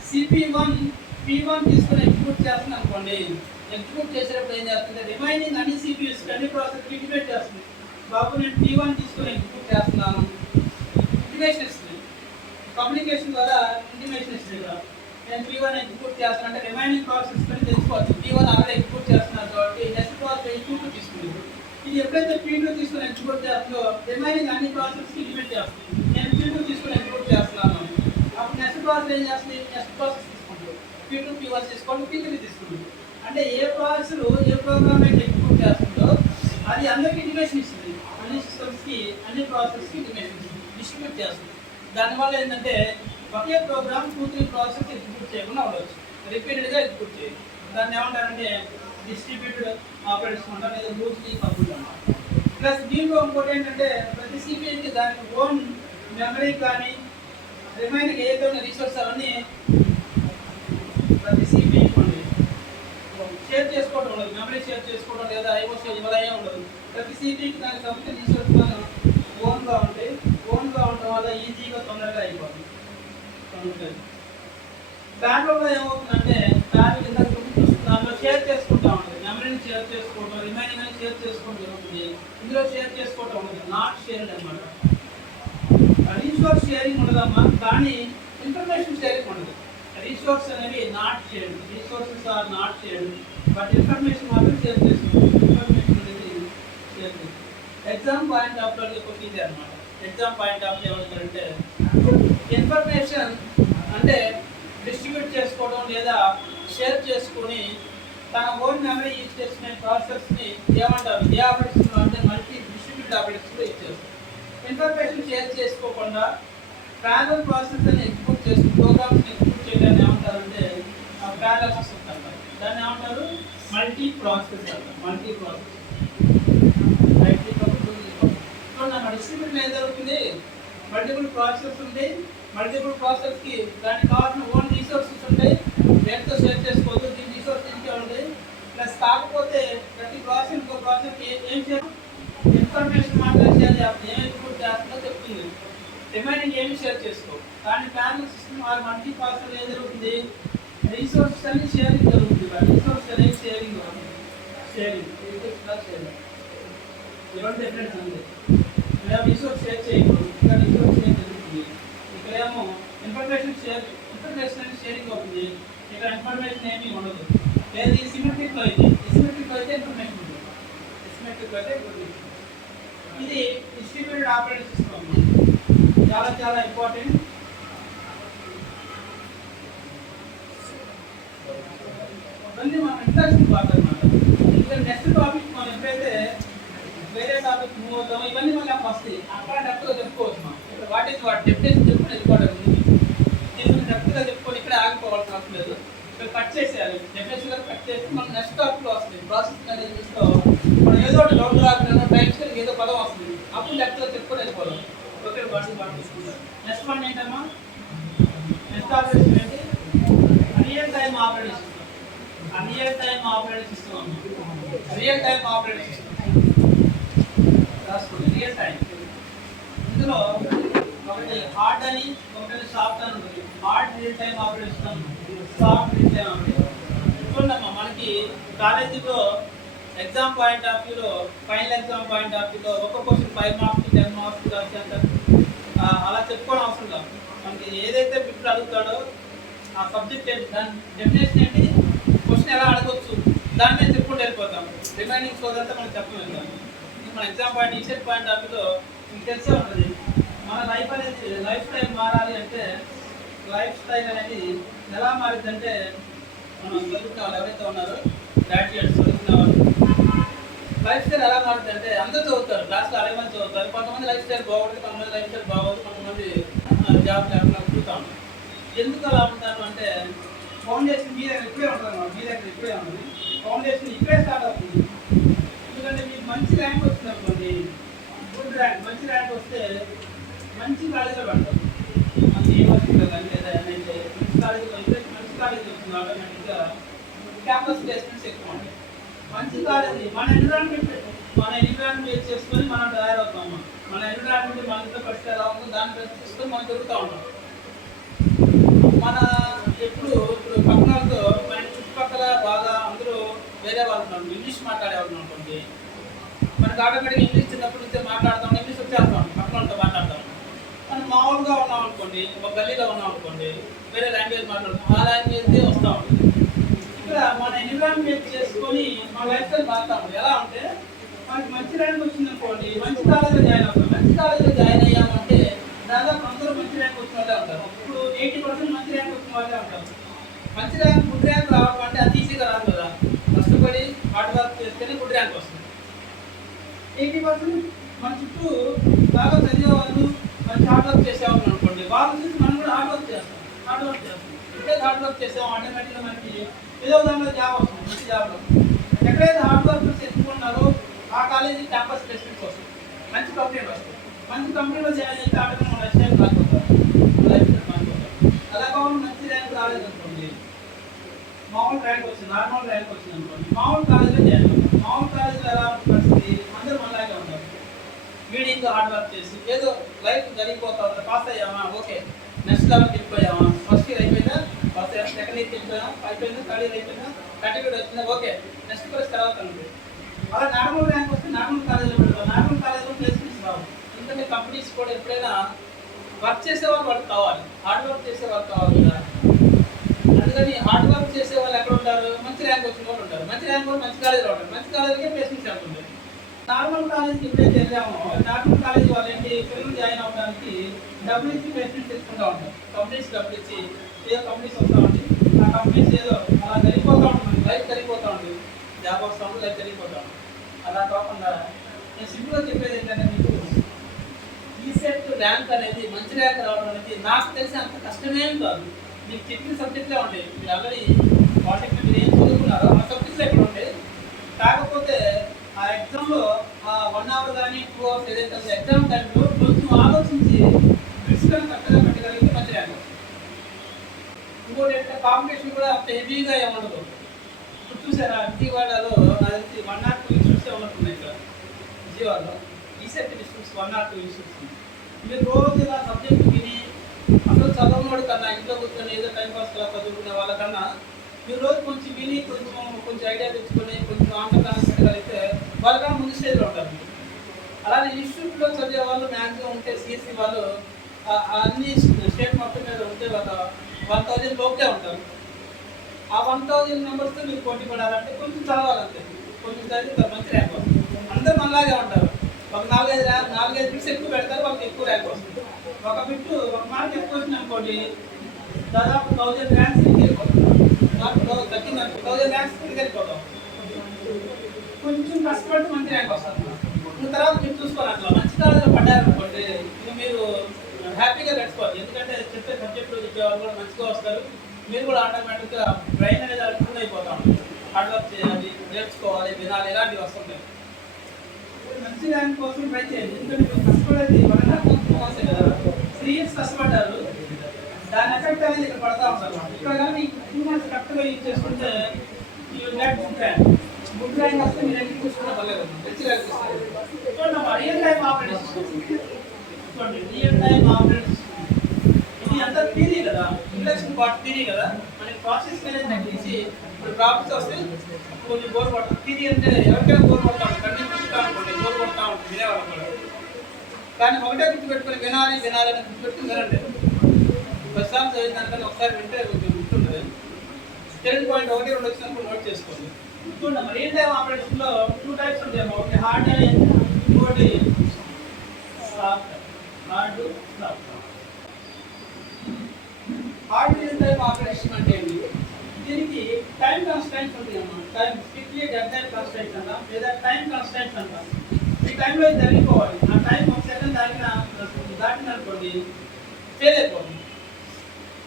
CPU1 P1 తీసుకుని ఎగ్జిక్యూట్ చేస్తుంది అనుకోండి. ఎగ్జిక్యూట్ చేసేటప్పుడు ఏం చేస్తుంది, రిమైనింగ్ అన్ని CPUs అన్ని ప్రాసెస్ ఇంటిగ్రేట్ చేస్తుంది. బాబు నేను P1 తీసుకుని ఎగ్జిక్యూట్ చేస్తున్నాను, ఇంటిగ్రేషన్ ఇస్తుంది. కమ్యూనికేషన్ ద్వారా ఇంటిమేషన్ ఇస్తుంది కదా. నేను P1 ఎగ్జిక్యూట్ చేస్తానంటే రిమైనింగ్ ప్రాసెస్ అని తెలిసిపోతుంది. P1 ఆల్రెడీ ఎగ్జిక్యూట్ చేస్తున్నారు కాబట్టి నెక్స్ట్ ప్రాసెస్ P2 తీసుకుంది. ఇది ఎప్పుడైతే P2 తీసుకుని ఎగ్జిక్యూట్ చేస్తుందో రిమైనింగ్ అన్ని ప్రాసెస్కి లిమిట్ చేస్తుంది. నేను P2 తీసుకుని ఎగ్జిక్యూట్ చేస్తున్నాను, అప్పుడు నెక్స్ట్ ప్రాసెస్ ఏం చేస్తుంది, నెక్స్ట్ ప్రాసెస్ తీసుకుంటుంది. P2 P1 తీసుకోండి, P3 తీసుకుంటుంది. అంటే ఏ ప్రాసెస్ ఏ ప్రోగ్రామ్ అయితే ఎగ్జిక్యూట్ చేస్తుందో అది అందరికీ ఇంటిమేషన్ ఇస్తుంది. అన్ని సిస్టమ్స్కి అన్ని ప్రాసెస్కి ఇంటిమేషన్ ఇస్తుంది, డిస్ట్రిబ్యూట్ చేస్తుంది. దానివల్ల ఏంటంటే ఒకే ప్రోగ్రామ్ 2-3 ప్రాసెస్ ఎగ్జిక్యూట్ చేయకుండా ఉండవచ్చు, రిపీటెడ్గా ఎగ్జిక్యూట్ చేయాలి. దాన్ని ఏమంటారంటే డిస్ట్రిబ్యూటెడ్ ఆపరేషన్ అంటారు, లేదా లూజ్లీ కపుల్డ్ అంటారు. ప్లస్ దీంట్లో ఇంకోటి ఏంటంటే ప్రతి సిపిఐకి దానికి ఓన్ మెమరీ కానీ రిమైనింగ్ ఏదైతే ఉన్న రిసోర్స్ అవన్నీ ప్రతి సిపిఐ షేర్ చేసుకోవడం ఉండదు, మెమరీ షేర్ చేసుకోవడం లేదా ఐఓ షేర్ ఇవ్వలే ఉండదు. ప్రతి సిపిఐకి దానికి సంబంధించిన రిసోర్స్ ఓన్గా ఉంటాయి. ఓన్గా ఉండడం వల్ల ఈజీగా తొందరగా అయిపోతుంది. బ్యాక్లో ఏమవుతుందంటే దాంట్లో షేర్ చేసుకుంటా ఉంటుంది, మెమరీని షేర్ చేసుకోవడం, రిమైనింగ్ అని షేర్ చేసుకోవడం జరుగుతుంది. ఇందులో షేర్ చేసుకోవడం ఉంటుంది, నాట్ షేర్డ్ అనమాట. రిసోర్స్ షేరింగ్ ఉండదమ్మా, కానీ ఇన్ఫర్మేషన్ షేరింగ్ ఉండదు. రిసోర్స్ అనేవి not shared, resources are not shared, but information మాత్రం షేర్ చేసుకుంటాం. ఇన్ఫర్మేషన్ అనేది షేర్ చేసుకుంటాం. ఎగ్జామ్ పాయింట్ ఆఫ్ వ్యూ ఒక ఇది అనమాట. ఎగ్జామ్ పాయింట్ ఆఫ్ వ్యూ ఏమంటారంటే ఇన్ఫర్మేషన్ అంటే డిస్ట్రిబ్యూట్ చేసుకోవడం లేదా షేర్ చేసుకొని తన ఓన్ మెమరీ యూజ్ చేసుకునే ప్రాసెస్ని ఏమంటారు, ఏ ఆపరేషన్లో అంటే మల్టీ డిస్ట్రిబ్యూటెడ్ ఆపరేషన్లో యూజ్ చేస్తారు. ఇన్ఫర్మేషన్ షేర్ చేసుకోకుండా ప్యారలల్ ప్రాసెస్ అని ఎగ్జిక్యూట్ చేస్తూ ప్రోగ్రామ్స్ని ఎగ్జిక్యూట్ చేయడాన్ని ఏమంటారంటే ప్యారలల్ సిస్టమ్స్ అంటారు. దాన్ని ఏమంటారు మల్టీ ప్రాసెస్ అంటారు. మల్టీ ప్రాసెస్ మన డిస్ట్రిబ్యూషన్ ఏం జరుగుతుంది, మల్టిపుల్ ప్రాసెస్ ఉంటాయి. మల్టిపుల్ ప్రాసెస్కి దానికి కావాల్సిన ఓన్ రిసోర్సెస్ ఉంటాయి, డేట్తో షేర్ చేసుకోవచ్చు. దీని రిసోర్స్ ఇంకే ఉంటాయి. ప్లస్ కాకపోతే ప్రతి ప్రాసెస్ ఇంకో ప్రాసెస్కి ఏం చేయాలి, ఇన్ఫర్మేషన్ మాత్రమే షేర్ చేస్తుంది, ఏం ఎగ్జిక్యూట్ చేస్తుందో చెప్తుంది. రిమైనింగ్ ఏమి షేర్ చేసుకో. కానీ parallel system or multi process ఏం జరుగుతుంది, రిసోర్సెస్ అన్ని షేరింగ్ జరుగుతుంది. రిసోర్స్ అనేది షేరింగ్ షేరింగ్ ఎవరి డిఫరెన్స్ ఉంది. ఇక్కడ రిసోర్స్ షేర్ చేయకూడదు, ఇక్కడ రిసోర్స్ షేర్ జరుగుతుంది. ఇక్కడేమో ఇన్ఫర్మేషన్ అనేది షేరింగ్ అవుతుంది, ఇక్కడ ఇన్ఫర్మేషన్ ఏమీ ఉండదు. లేదు ఈ సిమెట్రిక్లో అయితే ఇన్ఫర్మేషన్ ఉంటుంది, సిమెట్రిక్లో అయితే ఇన్ఫర్మేషన్. ఇది డిస్ట్రిబ్యూటెడ్ ఆపరేటింగ్ సిస్టమ్ చాలా చాలా ఇంపార్టెంట్. ఇవన్నీ మనం ఇంట్రెస్టింగ్ పార్ట్ అనమాట. ఇంకా నెక్స్ట్ టాపిక్ మనం ఎప్పుడైతే వేరే టాపిక్ మూవ్ అవుతామో ఇవన్నీ మళ్ళీ వస్తాయి, అక్కడ డెప్త్గా చెప్పుకోవచ్చు. మనం ఇక్కడ వాట్ ఈస్ వాట్ డెఫినేషన్ చెప్పుకొని వెళ్ళిపోవడం, దీన్ని డెప్త్గా చెప్పుకొని ఇక్కడ ఆగిపోవాల్సిన అవసరం లేదు. ఇక్కడ కట్ చేసేయాలి, డెఫినేషన్ కట్ చేసి మనం నెక్స్ట్ టాపిక్లో వస్తుంది. ప్రాసెస్ మేనేజ్మెంట్తో మనం ఏదో ఒకటి డౌట్ రాకుండా టైం స్కేల్ ఏదో పదం వస్తుంది, అప్పుడు డెప్త్గా చెప్పుకొని వెళ్ళిపోవాలి. ఓకే బాగా తీసుకుంటారు. నెక్స్ట్ వన్ ఏంటమ్మా, నెక్స్ట్ ఆపరేషన్ ఏంటి, real time operating system. Real time operating system, real time operating system రాసుకోండి. రియల్ టైం ఇందులో ఒకటి హార్డ్ అని ఒకటి సాఫ్ట్ అని ఉంటుంది. Hard real time operating system, soft real time operating. చూడమ్మా మనకి కాలేజీలో ఎగ్జామ్ పాయింట్ ఆఫ్ వ్యూలో, ఫైనల్ ఎగ్జామ్ పాయింట్ ఆఫ్ వ్యూలో ఒక క్వశ్చన్ 5 మార్క్స్ 10 మార్క్స్ రాసేంత అలా చెప్పుకోవడం అవసరం లేదు. మనకి ఏదైతే బిట్లు అడుగుతాడో ఆ సబ్జెక్ట్ ఏంటి, దాని డెఫినేషన్ ఏంటి, క్వశ్చన్ ఎలా అడగవచ్చు, దాన్ని చెప్పుకుంటూ వెళ్ళిపోతాం. రిమైనింగ్ సోదంతా మనం చెప్పగలుగుతాం. మన exam point ECET point of వ్యూలో మీకు తెలిసే ఉంటుంది. మన లైఫ్ అనేది లైఫ్ స్టైల్ మారాలి అంటే లైఫ్ స్టైల్ అనేది ఎలా మారింది అంటే మనం చదువుకున్న వాళ్ళు ఎవరైతే ఉన్నారో గ్రాడ్యుయేట్స్ చదువుకున్న వాళ్ళు లైఫ్ స్టైల్ ఎలా మారుతుంది అంటే అందరూ చదువుతారు, క్లాస్లో 60 మంది చదువుతారు. కొంతమంది లైఫ్ స్టైల్ బాగుంటుంది, కొంతమంది లైఫ్ స్టైల్ బాగోదు, కొంతమంది జాబ్ లేకుండా కూర్చుతాం. ఎందుకు అలా ఉంటాను అంటే ఫౌండేషన్ మీ దగ్గర ఇప్పుడే ఉంటాను, మీ దగ్గర ఇప్పుడే ఉంటుంది. ఫౌండేషన్ ఇప్పుడే స్టార్ట్ అవుతుంది. ఎందుకంటే మీకు మంచి ర్యాంక్ వచ్చింది అనుకోండి, గుడ్ ర్యాంక్, మంచి ర్యాంక్ వస్తే మంచి కాలేజీలో పెడతాం. మంచి యూనివర్సిటీలో కానీ లేదా ఏంటంటే మంచి కాలేజీలో మంచి కాలేజీ వస్తుంది, ఆటోమేటిక్గా క్యాంపస్ ప్లేస్మెంట్స్ ఎక్కువ ఉంటాయి. మంచి కాలేజీ మన ఎన్విరాన్మెంట్ చేసుకొని మనం తయారవుతాము. మన ఎన్విరాన్మెంట్ మనతో పరిస్థితి ఎలా ఉందో దాన్ని ప్రశ్నించుకొని మనం దొరుకుతూ ఉంటాం. మన ఇప్పుడు పక్కనతో మన చుట్టుపక్కల బాగా అందరూ వేరే వాళ్ళు ఉన్నారు, ఇంగ్లీష్ మాట్లాడేవాళ్ళు అనుకోండి, మనకు ఆటోమేటిక్గా ఇంగ్లీష్ చిన్నప్పటి నుంచే మాట్లాడతాం, ఇంగ్లీష్ వచ్చేస్తాం, పక్కనతో మాట్లాడతాం. మనం మామూలుగా ఉన్నాం అనుకోండి, ఒక గల్లీలో ఉన్నాం అనుకోండి, వేరే లాంగ్వేజ్ మాట్లాడతాం, ఆ లాంగ్వేజ్దే వస్తూ ఉంటుంది. ఇక్కడ మన ఎన్విరాన్మెంట్ చేసుకొని మన లైఫ్ స్టైల్ మారుతాము. ఎలా అంటే మన మనకి మంచి ర్యాంక్ వచ్చింది అనుకోండి, మంచి కాలేజీలో జాయిన్ అవుతాం. మంచి కాలేజీలో జాయిన్ అయ్యామంటే దాదాపు అందరూ మంచి ర్యాంక్ వచ్చిన వాళ్ళే ఉంటారు. ఇప్పుడు 80% మంచి ర్యాంక్ వచ్చిన వాళ్ళే ఉంటారు. మంచి ర్యాంక్, గుడ్ ర్యాంక్ రావడం అంటే అది ఈజీగా రాదు కదా. కష్టపడి హార్డ్ వర్క్ చేస్తేనే గుడ్ ర్యాంక్ వస్తుంది. 80% మన చుట్టూ బాగా చదివే వాళ్ళు, మంచి హార్డ్ వర్క్ చేసేవాళ్ళు అనుకోండి, వాళ్ళు చూసి మనం కూడా హార్డ్ వర్క్ చేస్తాం. ఎప్పుడైతే హార్డ్ వర్క్ చేసామో ఆటోమేటిక్గా మనకి ఏదో దాంట్లో జాబ్ వస్తుంది, మంచి జాబ్లో. ఎక్కడైతే హార్డ్ వర్కర్స్ ఎంచుకున్నారో ఆ కాలేజీ క్యాంపస్ ప్లేస్మెంట్స్ వస్తుంది, మంచి కంపెనీలు వస్తాయి. మంచి కంపెనీలో జాయిన్ అయితే ఆటోమేటిక్ మన లైఫ్ స్టైల్ మారిపోతాం. అలా కావాలి మంచి ర్యాంక్ రాలేదు అనుకోండి, మామూలు ర్యాంక్ వచ్చింది, నార్మల్ ర్యాంక్ వచ్చింది అనుకోండి, మామూలు కాలేజీలో జాయిన్ అవుతాం. మామూలు కాలేజీలో ఎలా పరిస్థితి, అందరూ మనలాగే ఉంటారు. వీడింతో హార్డ్ వర్క్ చేసి ఏదో లైఫ్ జరిగిపోతా ఉంటారు. పాస్ అయ్యామా, ఓకే, నెక్స్ట్ లెవెల్కి వెళ్ళిపోయామా, ఫస్ట్ ఇయర్ అయిపోయిందా, ఫస్ట్ ఇయర్ సెకండ్ ఇయర్కి వెళ్ళిపోయామా, అయిపోయిందా, థర్డ్ ఇయర్ అయిపోయిందా, సర్టిఫికేట్ వచ్చిందా, ఓకే, నెక్స్ట్ కోర్స్ తర్వాత అనుకో. అలా నార్మల్ ర్యాంక్ వస్తే నార్మల్ కాలేజీలో పెడతాం. నార్మల్ కాలేజీలో ప్లేస్మెంట్స్ రావు. ఎందుకంటే కంపెనీస్ కూడా ఎప్పుడైనా వర్క్ చేసే వాళ్ళు కావాలి, హార్డ్ వర్క్ చేసే వాళ్ళు కావాలి కదా. అందుకని హార్డ్ వర్క్ చేసే వాళ్ళు ఎక్కడ ఉంటారు, మంచి ర్యాంక్ వచ్చిన వాళ్ళు ఉంటారు. మంచి ర్యాంక్ కూడా మంచి కాలేజీలో ఉంటారు. మంచి కాలేజీకే ప్లేస్మెంట్స్ ఉంటుంది. నార్మల్ కాలేజీకి ఎప్పుడైతే వెళ్ళామో, నార్మల్ కాలేజీ వాళ్ళు ఏంటి, పిల్లలు జాయిన్ అవ్వడానికి డబ్బులు ఇచ్చి ప్లేస్మెంట్స్ తెచ్చుకుంటూ ఉంటారు. కంపెనీస్ డబ్బులు ఇచ్చి ఏదో కంపెనీస్ వస్తూ ఉంటాయి. ఆ కంపెనీస్ ఏదో అలా జరిగిపోతూ ఉంటుంది, లైఫ్ జరిగిపోతూ ఉంటుంది. జాబ్ వస్తూ ఉంటుంది, లైఫ్ జరిగిపోతూ ఉంటుంది. అలా కాకుండా నేను సింపుల్గా చెప్పేది ఏంటంటే, మీకు ఈసెట్ ర్యాంక్ అనేది, మంచి ర్యాంక్ రావడం అనేది నాకు తెలిసి అంత కష్టమేం కాదు. మీకు చెప్పిన సబ్జెక్ట్లే ఉంటాయి. మీరు ఆల్రెడీ పాలిటెక్నిక్ మీరు ఏం చదువుకున్నారో ఆ సబ్జెక్ట్స్ ఎక్కడ ఉంటాయి. కాకపోతే ఆ ఎగ్జామ్లో ఆ 1 అవర్ కానీ 2 అవర్స్ ఏదైతే ఎగ్జామ్ టైంలో కొంచెం ఆలోచించి రిస్క్ని కరెక్ట్గా పెట్టగలిగితే మంచి ర్యాంక్ వస్తుంది. ఇంకోటి ఏంటంటే కాంపిటీషన్ కూడా అంత హెవీగా ఏముండదు. ఇప్పుడు చూసారా, విజయవాడలో నాకు తెలిసి 1 or 2 ఇన్స్టిట్యూట్స్ ఉన్నట్టున్నాయి. ఇక్కడ విజయవాడలో ఈసెట్ ఇన్స్టిట్యూట్స్ 1 or 2 ఇన్స్టిట్యూట్స్. మీరు రోజు ఇలా సబ్జెక్ట్ విని అసలు చదవనోడు కన్నా, ఇంట్లో కూర్చొని ఏదో టైం పాస్ కదా చదువుకునే వాళ్ళకన్నా మీరు రోజు కొంచెం విని కొంచెం ఐడియా తెచ్చుకొని కొంచెం ఆంధ్రప్రదేశ్ పెట్టగలిగితే వాళ్ళకన్నా ముందు స్టేజ్లో ఉంటారు. అలానే ఇన్స్టిట్యూట్లో చదివే వాళ్ళు మ్యాక్సిమం ఉంటే సిఎస్సి వాళ్ళు అన్ని స్టేట్ మొత్తం మీద ఉంటే ఒక 1000 లోపే ఉంటారు. ఆ 1000 మెంబర్స్తో మీరు పోటీ పడాలంటే కొంచెం చదవాలంటే, కొంచెం చదివితే మంచి ర్యాంక్ వస్తుంది. అందరూ మనలాగే ఉంటారు. ఒక 4-5 బిట్స్ ఎక్కువ పెడతారు, వాళ్ళకి ఎక్కువ ర్యాంక్ వస్తుంది. ఒక బిట్టు 1 మార్క్ ఎక్కువ వచ్చింది అనుకోండి, దాదాపు 1000 ర్యాంక్స్ వెళ్ళిపోతాం. నాకు 1000 ర్యాంక్స్ వెళ్ళిపోతాం. కొంచెం కష్టపడి మంచి ర్యాంక్ వస్తుంది. తర్వాత మీరు చూసుకోవాలి, అట్లా మంచి కాలేజీలో పడ్డారనుకోండి, ఇక మీరు హ్యాపీగా గడిచిపోవాలి. ఎందుకంటే చెప్పే సబ్జెక్టులు చెప్పేవాళ్ళు కూడా మంచిగా వస్తారు. మీరు కూడా ఆటోమేటిక్గా బ్రెయిన్ అనేది అర్థం అయిపోతా ఉంటుంది. హార్డ్ వర్క్ చేయాలి, నేర్చుకోవాలి, వినాలి, ఇలాంటివి వస్తుంటాయి. మంచి ర్యాంక్ కోసం ట్రై చేయండి. ఎందుకంటే మీరు కష్టపడేది 1.5 months కదా, 3 years కష్టపడ్డారు, దాని ఎఫెక్ట్ అనేది ఇక్కడ పడతా ఉంటారు. ఇక్కడ కానీ 2 months కరెక్ట్గా యూజ్ చేసుకుంటే గుడ్ ర్యాంక్ వస్తే మీరు ఎన్ని చూసుకున్నా పర్లేదు, మంచి ర్యాంక్ వస్తుంది. చూడండి, రియల్ టైం ఆపరేటింగ్ సిస్టమ్, చూడండి రియల్ టైం ఆపరేటింగ్ సిస్టమ్. ఇది అంతా థియరీ కదా, ఇండక్షన్ పార్ట్ థియరీ కదా. మనకి ప్రాసెస్ మేనేజ్మెంట్ తీసి ఇప్పుడు ప్రాబ్లమ్స్ వస్తే కొంచెం బోర్ పడుతుంది. థియరీ అంటే ఎవరికైనా బోర్ పడతా ఉంటుంది, కంటిన్యూస్గా అనుకోండి బోర్ పడతా ఉంటుంది వినేవాళ్ళు కూడా. కానీ ఒకటే గుర్తుపెట్టుకొని వినాలని గుర్తుపెట్టుకుని వినండి. ప్రస్తుతం చదివిన దానికన్నా ఒకసారి వింటే కొంచెం గుర్తుంటుంది. 10.1 2 వచ్చినప్పుడు నోట్ చేసుకోండి. చూడండి, రియల్ టైం ఆపరేషన్లో 2 టైప్స్ ఉంటాయి. ఒకటి హార్డ్ అని, ఇంకోటి soft. Hard, soft. Hard real time operation అంటే ఏంటి? దీనికి టైం కన్స్టెంట్స్ ఉంటాయి అన్నమాట. టైం స్ట్రిక్ట్లీ డెడ్లైన్ కన్స్టెంట్స్ అంటాం, లేదా టైం కన్స్టెంట్స్ అంటాం. ఈ టైంలో ఇది జరిగిపోవాలి. ఆ టైం 1 సెకండ్ దాటిన అనుకోండి ఫెయిల్ అయిపోతుంది.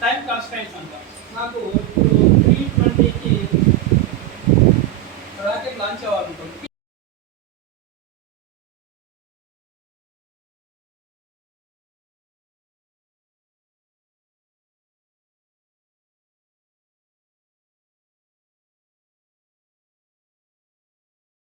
టైం కన్స్టెంట్స్ అంటాం. నాకు ఇప్పుడు 3:20కి రాకెట్ లాంచ్ అవ్వాలనుకోండి.